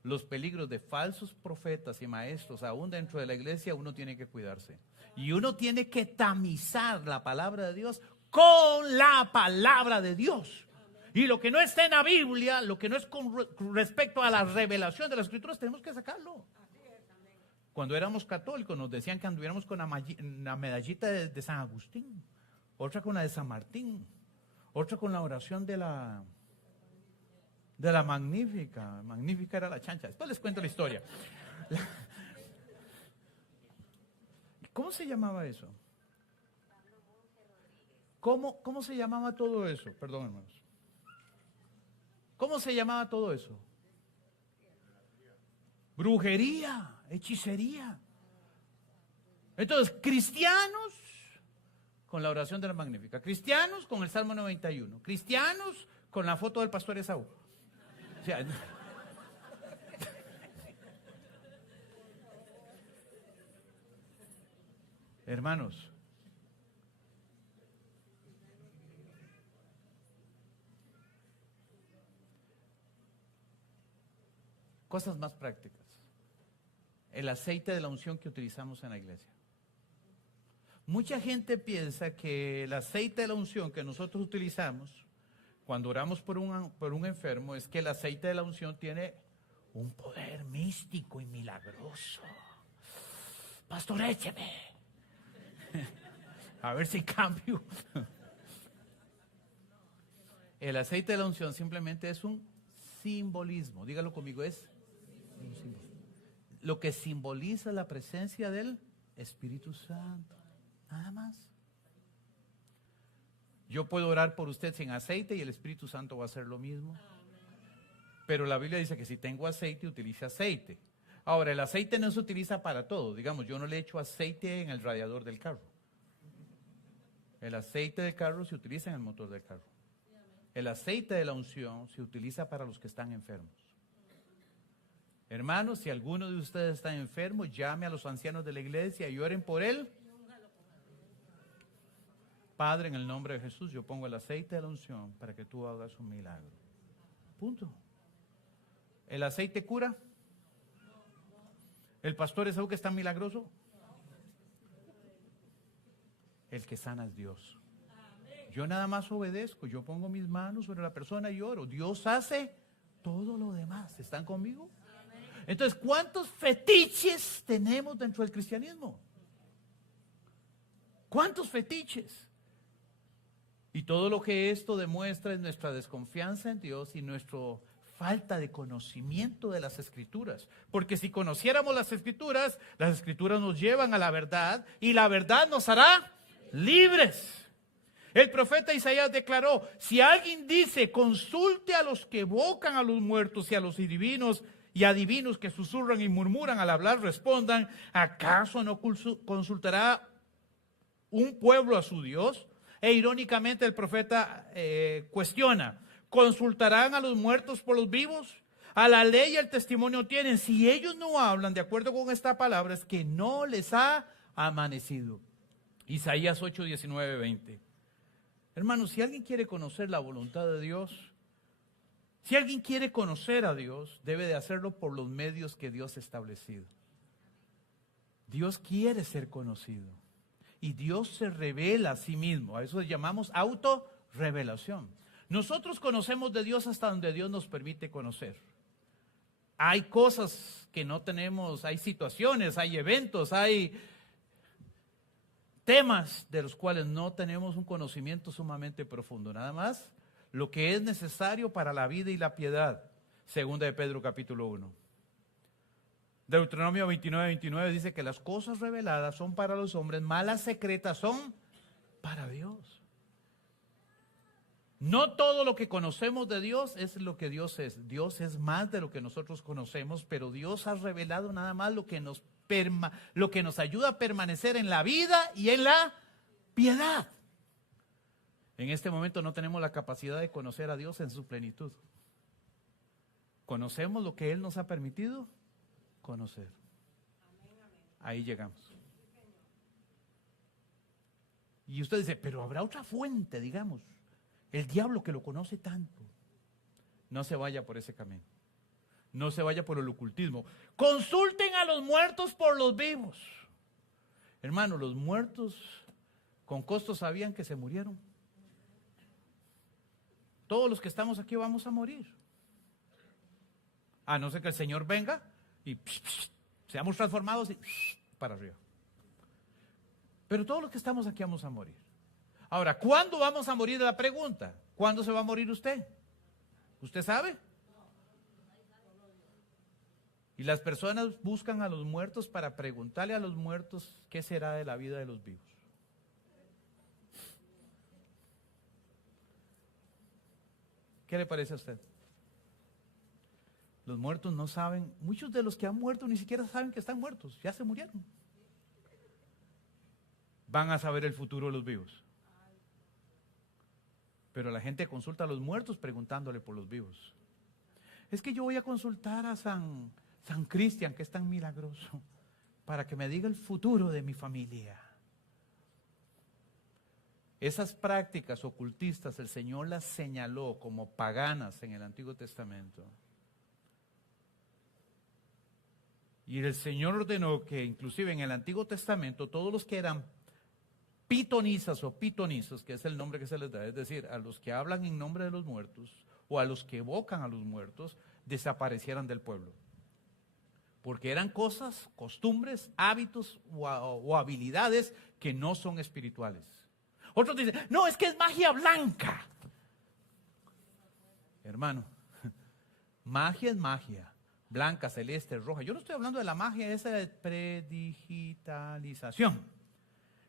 los peligros de falsos profetas y maestros, aún dentro de la iglesia, uno tiene que cuidarse. Y uno tiene que tamizar la palabra de Dios con la palabra de Dios. Y lo que no está en la Biblia, lo que no es con respecto a la revelación de las Escrituras, tenemos que sacarlo. Cuando éramos católicos nos decían que anduviéramos con la medallita de San Agustín, otra con la de San Martín, otra con la oración de la Magnífica. Magnífica era la chancha. Después les cuento la historia. ¿Cómo se llamaba eso? ¿Cómo se llamaba todo eso? Perdón, hermanos. ¿Cómo se llamaba todo eso? Brujería, hechicería. Entonces, cristianos con la oración de la Magnífica, cristianos con el Salmo 91, cristianos con la foto del pastor Esaú. O sea, hermanos, Cosas más prácticas. El aceite de la unción que utilizamos en la iglesia. Mucha gente piensa que el aceite de la unción que nosotros utilizamos cuando oramos por un enfermo es que el aceite de la unción tiene un poder místico y milagroso. Pastor, écheme. A ver si cambio. El aceite de la unción simplemente es un simbolismo. Dígalo conmigo, es un símbolo. Lo que simboliza la presencia del Espíritu Santo. Nada más. Yo puedo orar por usted sin aceite y el Espíritu Santo va a hacer lo mismo. Pero la Biblia dice que si tengo aceite, utilice aceite. Ahora, el aceite no se utiliza para todo. Digamos, yo no le echo aceite en el radiador del carro. El aceite del carro se utiliza en el motor del carro. El aceite de la unción se utiliza para los que están enfermos. Hermanos, si alguno de ustedes está enfermo, llame a los ancianos de la iglesia y oren por él. Padre, en el nombre de Jesús, yo pongo el aceite de la unción para que tú hagas un milagro. Punto. ¿El aceite cura? ¿El pastor es algo que es tan milagroso? El que sana es Dios. Yo nada más obedezco, yo pongo mis manos sobre la persona y oro. Dios hace todo lo demás. ¿Están conmigo? Entonces, ¿cuántos fetiches tenemos dentro del cristianismo? ¿Cuántos fetiches? Y todo lo que esto demuestra es nuestra desconfianza en Dios y nuestra falta de conocimiento de las Escrituras. Porque si conociéramos las Escrituras nos llevan a la verdad y la verdad nos hará libres. El profeta Isaías declaró, si alguien dice, consulte a los que evocan a los muertos y a los divinos y a divinos que susurran y murmuran al hablar, respondan, ¿acaso no consultará un pueblo a su Dios? E irónicamente el profeta cuestiona, ¿consultarán a los muertos por los vivos? A la ley y el testimonio tienen. Si ellos no hablan de acuerdo con esta palabra, es que no les ha amanecido. Isaías 8, 19, 20. Hermanos, si alguien quiere conocer la voluntad de Dios, si alguien quiere conocer a Dios, debe de hacerlo por los medios que Dios ha establecido. Dios quiere ser conocido. Y Dios se revela a sí mismo. A eso le llamamos autorrevelación. Nosotros conocemos de Dios hasta donde Dios nos permite conocer. Hay cosas que no tenemos, hay situaciones, hay eventos, hay temas de los cuales no tenemos un conocimiento sumamente profundo. Nada más lo que es necesario para la vida y la piedad. Segunda de Pedro capítulo 1. Deuteronomio 29, 29 dice que las cosas reveladas son para los hombres, mas las secretas son para Dios. No todo lo que conocemos de Dios es lo que Dios es. Dios es más de lo que nosotros conocemos, pero Dios ha revelado nada más lo que nos ayuda a permanecer en la vida y en la piedad. En este momento no tenemos la capacidad de conocer a Dios en su plenitud. Conocemos lo que Él nos ha permitido conocer. Ahí llegamos. Y usted dice, pero habrá otra fuente, digamos. El diablo que lo conoce tanto. No se vaya por ese camino. No se vaya por el ocultismo. Consulten a los muertos por los vivos. Hermano, los muertos con costo sabían que se murieron. Todos los que estamos aquí vamos a morir. A no ser que el Señor venga y seamos transformados y para arriba. Pero todos los que estamos aquí vamos a morir. Ahora, ¿cuándo vamos a morir? Es la pregunta. ¿Cuándo se va a morir usted? ¿Usted sabe? Y las personas buscan a los muertos para preguntarle a los muertos qué será de la vida de los vivos. ¿Qué le parece a usted? Los muertos no saben, muchos de los que han muerto ni siquiera saben que están muertos, ya se murieron. Van a saber el futuro de los vivos. Pero la gente consulta a los muertos preguntándole por los vivos. Es que yo voy a consultar a San Cristian, que es tan milagroso, para que me diga el futuro de mi familia. Esas prácticas ocultistas el Señor las señaló como paganas en el Antiguo Testamento. Y el Señor ordenó que inclusive en el Antiguo Testamento todos los que eran pitonizas o pitonizos, que es el nombre que se les da, es decir, a los que hablan en nombre de los muertos o a los que evocan a los muertos, desaparecieran del pueblo. Porque eran cosas, costumbres, hábitos o habilidades que no son espirituales. Otros dicen, no, es que es magia blanca. Hermano, magia es magia. Blanca, celeste, roja. Yo no estoy hablando de la magia esa de predigitalización.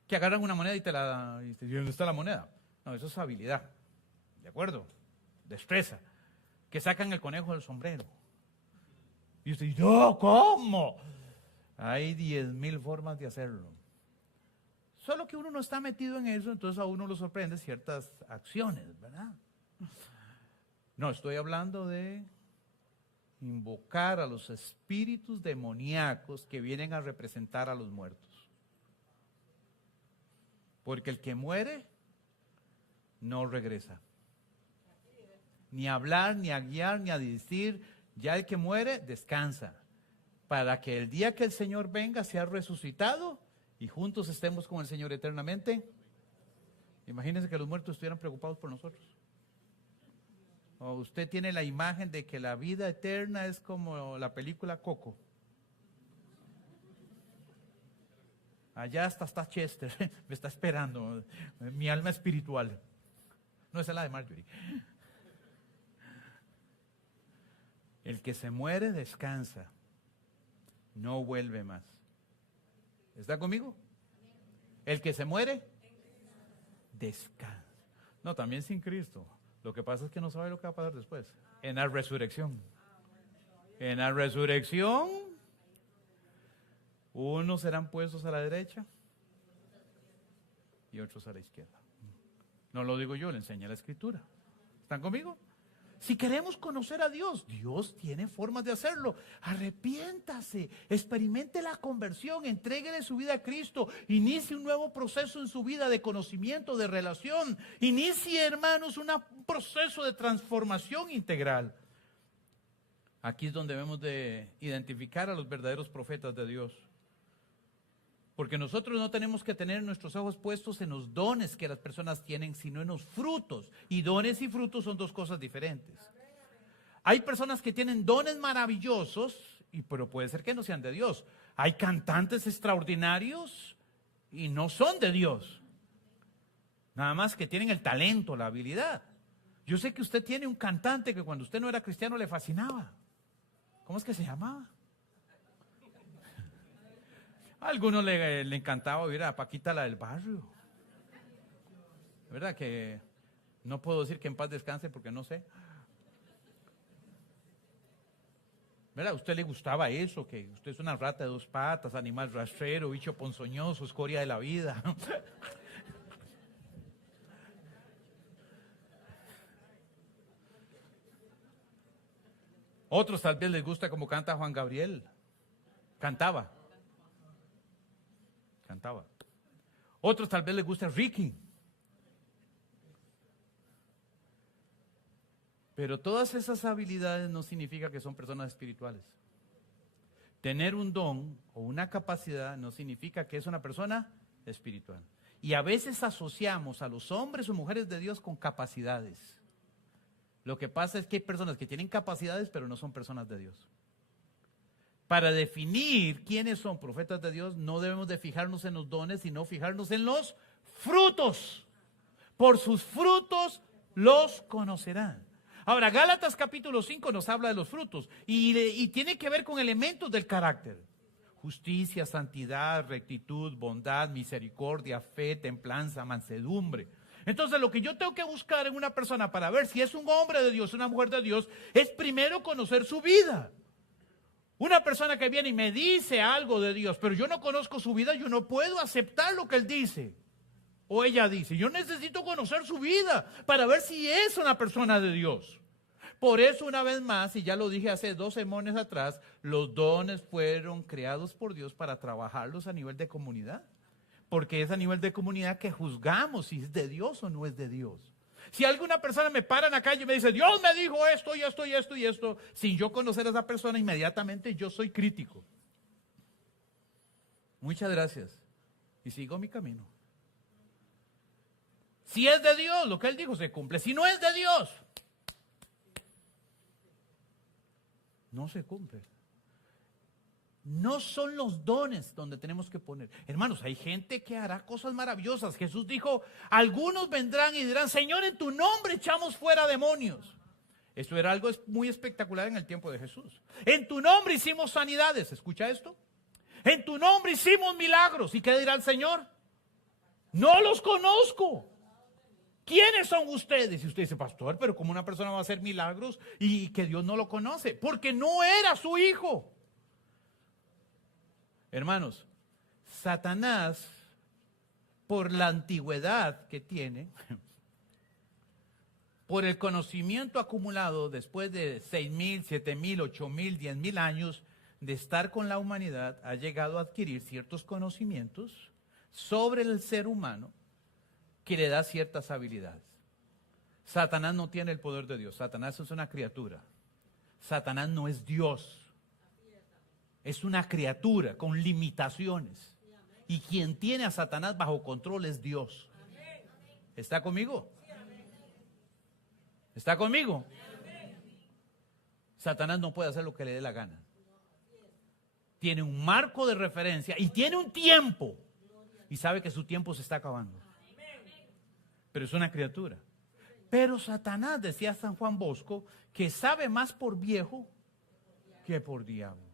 Que agarran una moneda y te dicen, ¿dónde está la moneda? No, eso es habilidad. ¿De acuerdo? Destreza. Que sacan el conejo del sombrero. Y usted dice, no, ¿cómo? Hay 10,000 formas de hacerlo. Solo que uno no está metido en eso, entonces a uno lo sorprende ciertas acciones, ¿verdad? No, estoy hablando de invocar a los espíritus demoníacos que vienen a representar a los muertos. Porque el que muere no regresa. Ni a hablar, ni a guiar, ni a decir, ya el que muere descansa. Para que el día que el Señor venga sea resucitado y juntos estemos con el Señor eternamente. Imagínense que los muertos estuvieran preocupados por nosotros. O usted tiene la imagen de que la vida eterna es como la película Coco. Allá está Chester, me está esperando, mi alma espiritual. No, esa es la de Marjorie. El que se muere descansa, no vuelve más. ¿Está conmigo? El que se muere descansa. No, también sin Cristo. Lo que pasa es que no sabe lo que va a pasar después. En la resurrección. En la resurrección, unos serán puestos a la derecha y otros a la izquierda. No lo digo yo, le enseña la Escritura. ¿Están conmigo? Si queremos conocer a Dios, Dios tiene formas de hacerlo. Arrepiéntase, experimente la conversión, entréguele su vida a Cristo, inicie un nuevo proceso en su vida de conocimiento, de relación. Inicie, hermanos, un proceso de transformación integral. Aquí es donde debemos de identificar a los verdaderos profetas de Dios. Porque nosotros no tenemos que tener nuestros ojos puestos en los dones que las personas tienen, sino en los frutos. Y dones y frutos son dos cosas diferentes. Hay personas que tienen dones maravillosos, pero puede ser que no sean de Dios. Hay cantantes extraordinarios y no son de Dios. Nada más que tienen el talento, la habilidad. Yo sé que usted tiene un cantante que cuando usted no era cristiano le fascinaba. ¿Cómo es que se llamaba? A algunos le encantaba oír a Paquita, la del barrio. ¿Verdad? Que no puedo decir que en paz descanse porque no sé. ¿Verdad? ¿A usted le gustaba eso? Que usted es una rata de 2 patas, animal rastrero, bicho ponzoñoso, escoria de la vida. Otros tal vez les gusta como canta Juan Gabriel. Cantaba. Otros tal vez les gusta Ricky. Pero todas esas habilidades no significa que son personas espirituales. Tener un don o una capacidad no significa que es una persona espiritual. Y a veces asociamos a los hombres o mujeres de Dios con capacidades. Lo que pasa es que hay personas que tienen capacidades pero no son personas de Dios. Para definir quiénes son profetas de Dios, no debemos de fijarnos en los dones, sino fijarnos en los frutos. Por sus frutos los conocerán. Ahora, Gálatas capítulo 5 nos habla de los frutos y tiene que ver con elementos del carácter. Justicia, santidad, rectitud, bondad, misericordia, fe, templanza, mansedumbre. Entonces, lo que yo tengo que buscar en una persona para ver si es un hombre de Dios, una mujer de Dios, es primero conocer su vida. Una persona que viene y me dice algo de Dios, pero yo no conozco su vida, yo no puedo aceptar lo que él dice o ella dice. Yo necesito conocer su vida para ver si es una persona de Dios. Por eso, una vez más, y ya lo dije hace 2 sermones atrás, los dones fueron creados por Dios para trabajarlos a nivel de comunidad. Porque es a nivel de comunidad que juzgamos si es de Dios o no es de Dios. Si alguna persona me para en la calle y me dice, Dios me dijo esto y esto y esto y esto, sin yo conocer a esa persona, inmediatamente yo soy crítico. muchas gracias. Y sigo mi camino. Si es de Dios, lo que Él dijo se cumple. Si no es de Dios, no se cumple. No son los dones donde tenemos que poner. Hermanos, hay gente que hará cosas maravillosas. Jesús dijo, algunos vendrán y dirán, Señor, en tu nombre echamos fuera demonios. Esto era algo muy espectacular en el tiempo de Jesús. En tu nombre hicimos sanidades. ¿Escucha esto? En tu nombre hicimos milagros. ¿Y qué dirá el Señor? No los conozco. ¿Quiénes son ustedes? Y usted dice, pastor, pero ¿cómo una persona va a hacer milagros y que Dios no lo conoce? Porque no era su hijo. Hermanos, Satanás, por la antigüedad que tiene, por el conocimiento acumulado después de 6,000, 7,000, 8,000, 10,000 años de estar con la humanidad, ha llegado a adquirir ciertos conocimientos sobre el ser humano que le da ciertas habilidades. Satanás no tiene el poder de Dios. Satanás es una criatura. Satanás no es Dios. Es una criatura con limitaciones. Y quien tiene a Satanás bajo control es Dios. ¿Está conmigo? ¿Está conmigo? Satanás no puede hacer lo que le dé la gana. Tiene un marco de referencia y tiene un tiempo. Y sabe que su tiempo se está acabando. Pero es una criatura. Pero Satanás, decía San Juan Bosco, que sabe más por viejo que por diablo.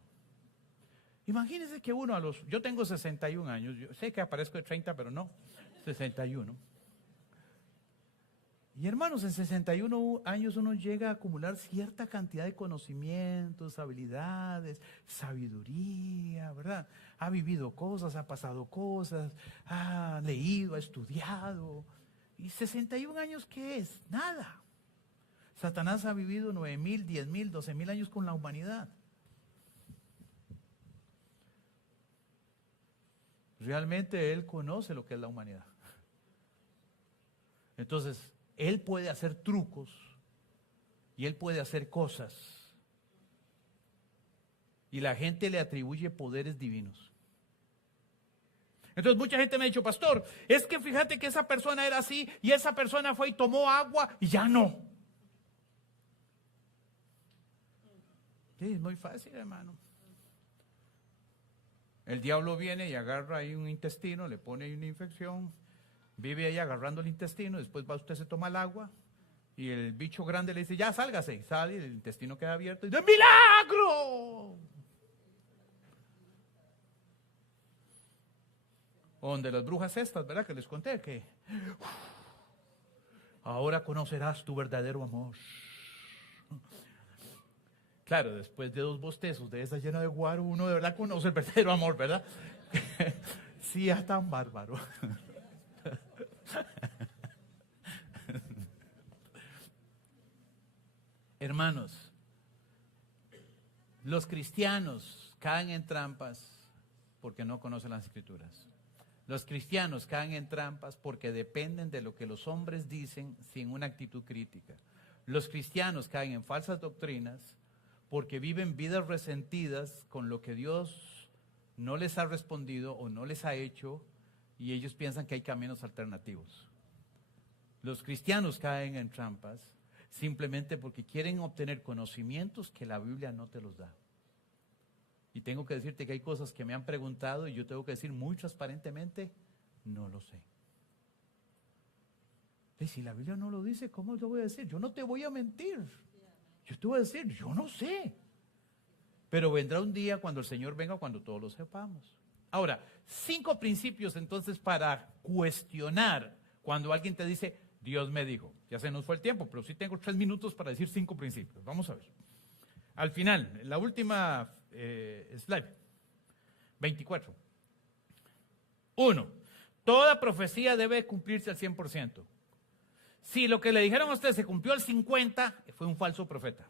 Imagínense que uno yo tengo 61 años, yo sé que aparezco de 30, pero no, 61. Y hermanos, en 61 años uno llega a acumular cierta cantidad de conocimientos, habilidades, sabiduría, ¿verdad? Ha vivido cosas, ha pasado cosas, ha leído, ha estudiado. ¿Y 61 años qué es? Nada. Satanás ha vivido 9,000, 10,000, 12,000 años con la humanidad. Realmente él conoce lo que es la humanidad. Entonces, él puede hacer trucos y él puede hacer cosas. Y la gente le atribuye poderes divinos. Entonces mucha gente me ha dicho, pastor, es que fíjate que esa persona era así y esa persona fue y tomó agua y ya no. Sí, es muy fácil, hermano. El diablo viene y agarra ahí un intestino, le pone ahí una infección, vive ahí agarrando el intestino, después va usted, se toma el agua y el bicho grande le dice, ya sálgase, y sale, el intestino queda abierto y dice, ¡milagro! O donde las brujas estas, ¿verdad? Que les conté que ahora conocerás tu verdadero amor. Claro, después de 2 bostezos de esa llena de guaro, uno de verdad conoce el verdadero amor, ¿verdad? Sí, es tan bárbaro. Hermanos, los cristianos caen en trampas porque no conocen las Escrituras. Los cristianos caen en trampas porque dependen de lo que los hombres dicen sin una actitud crítica. Los cristianos caen en falsas doctrinas porque viven vidas resentidas con lo que Dios no les ha respondido o no les ha hecho y ellos piensan que hay caminos alternativos. Los cristianos caen en trampas simplemente porque quieren obtener conocimientos que la Biblia no te los da. Y tengo que decirte que hay cosas que me han preguntado y yo tengo que decir muy transparentemente, no lo sé. Y si la Biblia no lo dice, ¿cómo lo voy a decir? Yo no te voy a mentir. Yo te voy a decir, yo no sé. Pero vendrá un día cuando el Señor venga, cuando todos lo sepamos. Ahora, 5 principios entonces para cuestionar cuando alguien te dice, Dios me dijo. Ya se nos fue el tiempo, pero sí tengo 3 minutos para decir 5 principios. Vamos a ver. Al final, la última slide, 24. 1. Toda profecía debe cumplirse al 100%. Si lo que le dijeron a usted se cumplió al 50%, fue un falso profeta.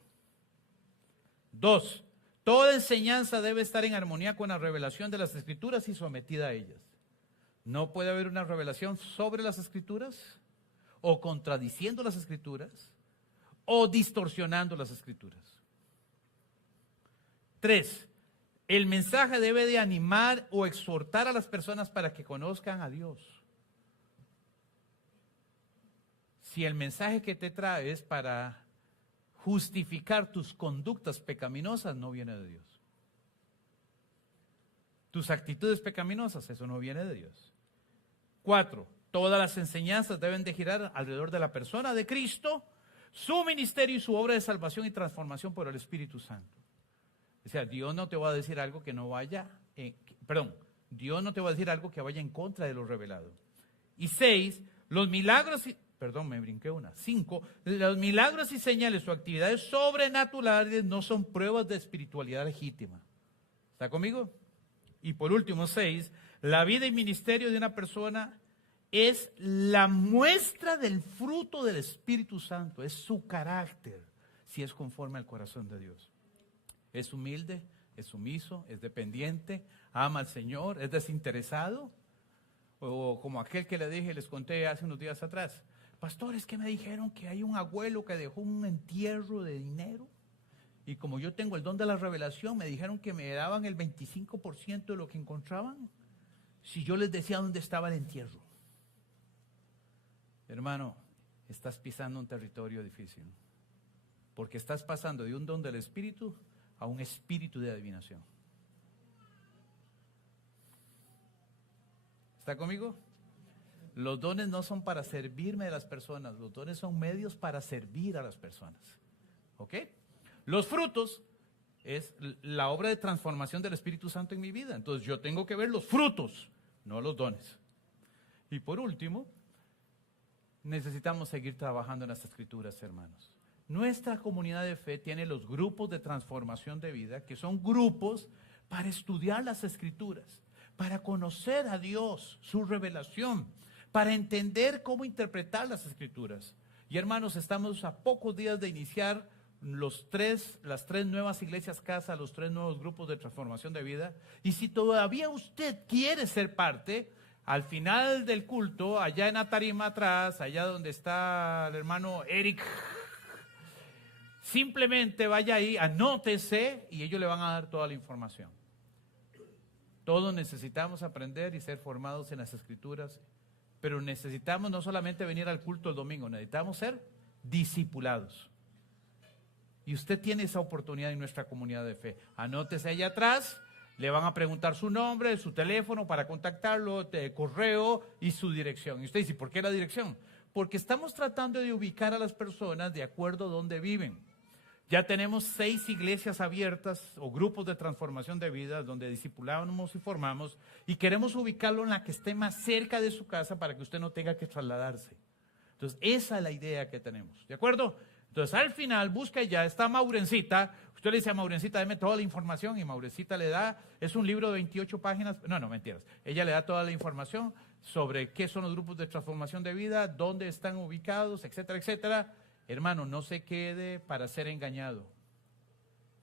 2. Toda enseñanza debe estar en armonía con la revelación de las Escrituras y sometida a ellas. No puede haber una revelación sobre las Escrituras o contradiciendo las Escrituras o distorsionando las Escrituras. 3. El mensaje debe de animar o exhortar a las personas para que conozcan a Dios. Si el mensaje que te trae es para justificar tus conductas pecaminosas, no viene de Dios. Tus actitudes pecaminosas, eso no viene de Dios. 4, todas las enseñanzas deben de girar alrededor de la persona de Cristo, su ministerio y su obra de salvación y transformación por el Espíritu Santo. O sea, Dios no te va a decir algo que no vaya, Dios no te va a decir algo que vaya en contra de lo revelado. Y 6, los milagros, me brinqué una. 5, los milagros y señales o actividades sobrenaturales no son pruebas de espiritualidad legítima. ¿Está conmigo? Y por último, 6, la vida y ministerio de una persona es la muestra del fruto del Espíritu Santo, es su carácter, si es conforme al corazón de Dios. Es humilde, es sumiso, es dependiente, ama al Señor, es desinteresado. O como aquel que le dije, les conté hace unos días atrás, pastores, que me dijeron que hay un abuelo que dejó un entierro de dinero. Y como yo tengo el don de la revelación, me dijeron que me daban el 25% de lo que encontraban si yo les decía dónde estaba el entierro. Hermano, estás pisando un territorio difícil, porque estás pasando de un don del Espíritu a un espíritu de adivinación. ¿Está conmigo? Los dones no son para servirme de las personas, los dones son medios para servir a las personas. ¿Ok? Los frutos es la obra de transformación del Espíritu Santo en mi vida. Entonces yo tengo que ver los frutos, no los dones. Y por último, necesitamos seguir trabajando en las Escrituras, hermanos. Nuestra comunidad de fe tiene los grupos de transformación de vida, que son grupos para estudiar las Escrituras, para conocer a Dios, su revelación, para entender cómo interpretar las Escrituras. Y hermanos, estamos a pocos días de iniciar las tres nuevas iglesias casa, los 3 nuevos grupos de transformación de vida. Y si todavía usted quiere ser parte, al final del culto, allá en la tarima atrás, allá donde está el hermano Eric, simplemente vaya ahí, anótese y ellos le van a dar toda la información. Todos necesitamos aprender y ser formados en las Escrituras, pero necesitamos no solamente venir al culto el domingo, necesitamos ser discipulados. Y usted tiene esa oportunidad en nuestra comunidad de fe. Anótese allá atrás, le van a preguntar su nombre, su teléfono para contactarlo, correo y su dirección. Y usted dice, ¿por qué la dirección? Porque estamos tratando de ubicar a las personas de acuerdo a dónde viven. Ya tenemos 6 iglesias abiertas o grupos de transformación de vida donde discipulamos y formamos, y queremos ubicarlo en la que esté más cerca de su casa para que usted no tenga que trasladarse. Entonces, esa es la idea que tenemos, ¿de acuerdo? Entonces, al final, busca ya, está Maurencita, usted le dice a Maurencita, deme toda la información, y Maurencita le da, es un libro de 28 páginas, no, mentiras, ella le da toda la información sobre qué son los grupos de transformación de vida, dónde están ubicados, etcétera, etcétera. Hermano, no se quede para ser engañado.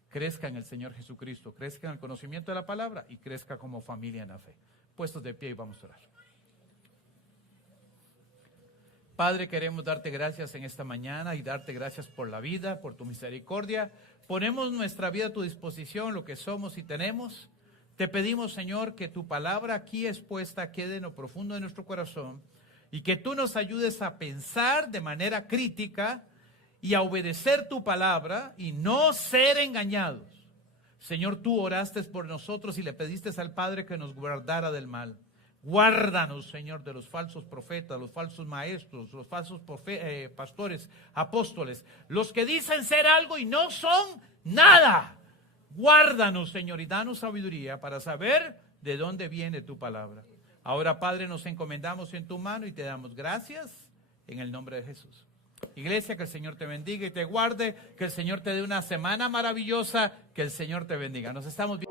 Crezca en el Señor Jesucristo, crezca en el conocimiento de la palabra y crezca como familia en la fe. Puestos de pie y vamos a orar. Padre, queremos darte gracias en esta mañana y darte gracias por la vida, por tu misericordia. Ponemos nuestra vida a tu disposición, lo que somos y tenemos. Te pedimos, Señor, que tu palabra aquí expuesta quede en lo profundo de nuestro corazón y que tú nos ayudes a pensar de manera crítica y a obedecer tu palabra y no ser engañados. Señor, tú oraste por nosotros y le pediste al Padre que nos guardara del mal. Guárdanos, Señor, de los falsos profetas, los falsos maestros, los falsos pastores, apóstoles, los que dicen ser algo y no son nada. Guárdanos, Señor, y danos sabiduría para saber de dónde viene tu palabra. Ahora, Padre, nos encomendamos en tu mano y te damos gracias en el nombre de Jesús. Iglesia, que el Señor te bendiga y te guarde, que el Señor te dé una semana maravillosa, que el Señor te bendiga. Nos estamos viendo.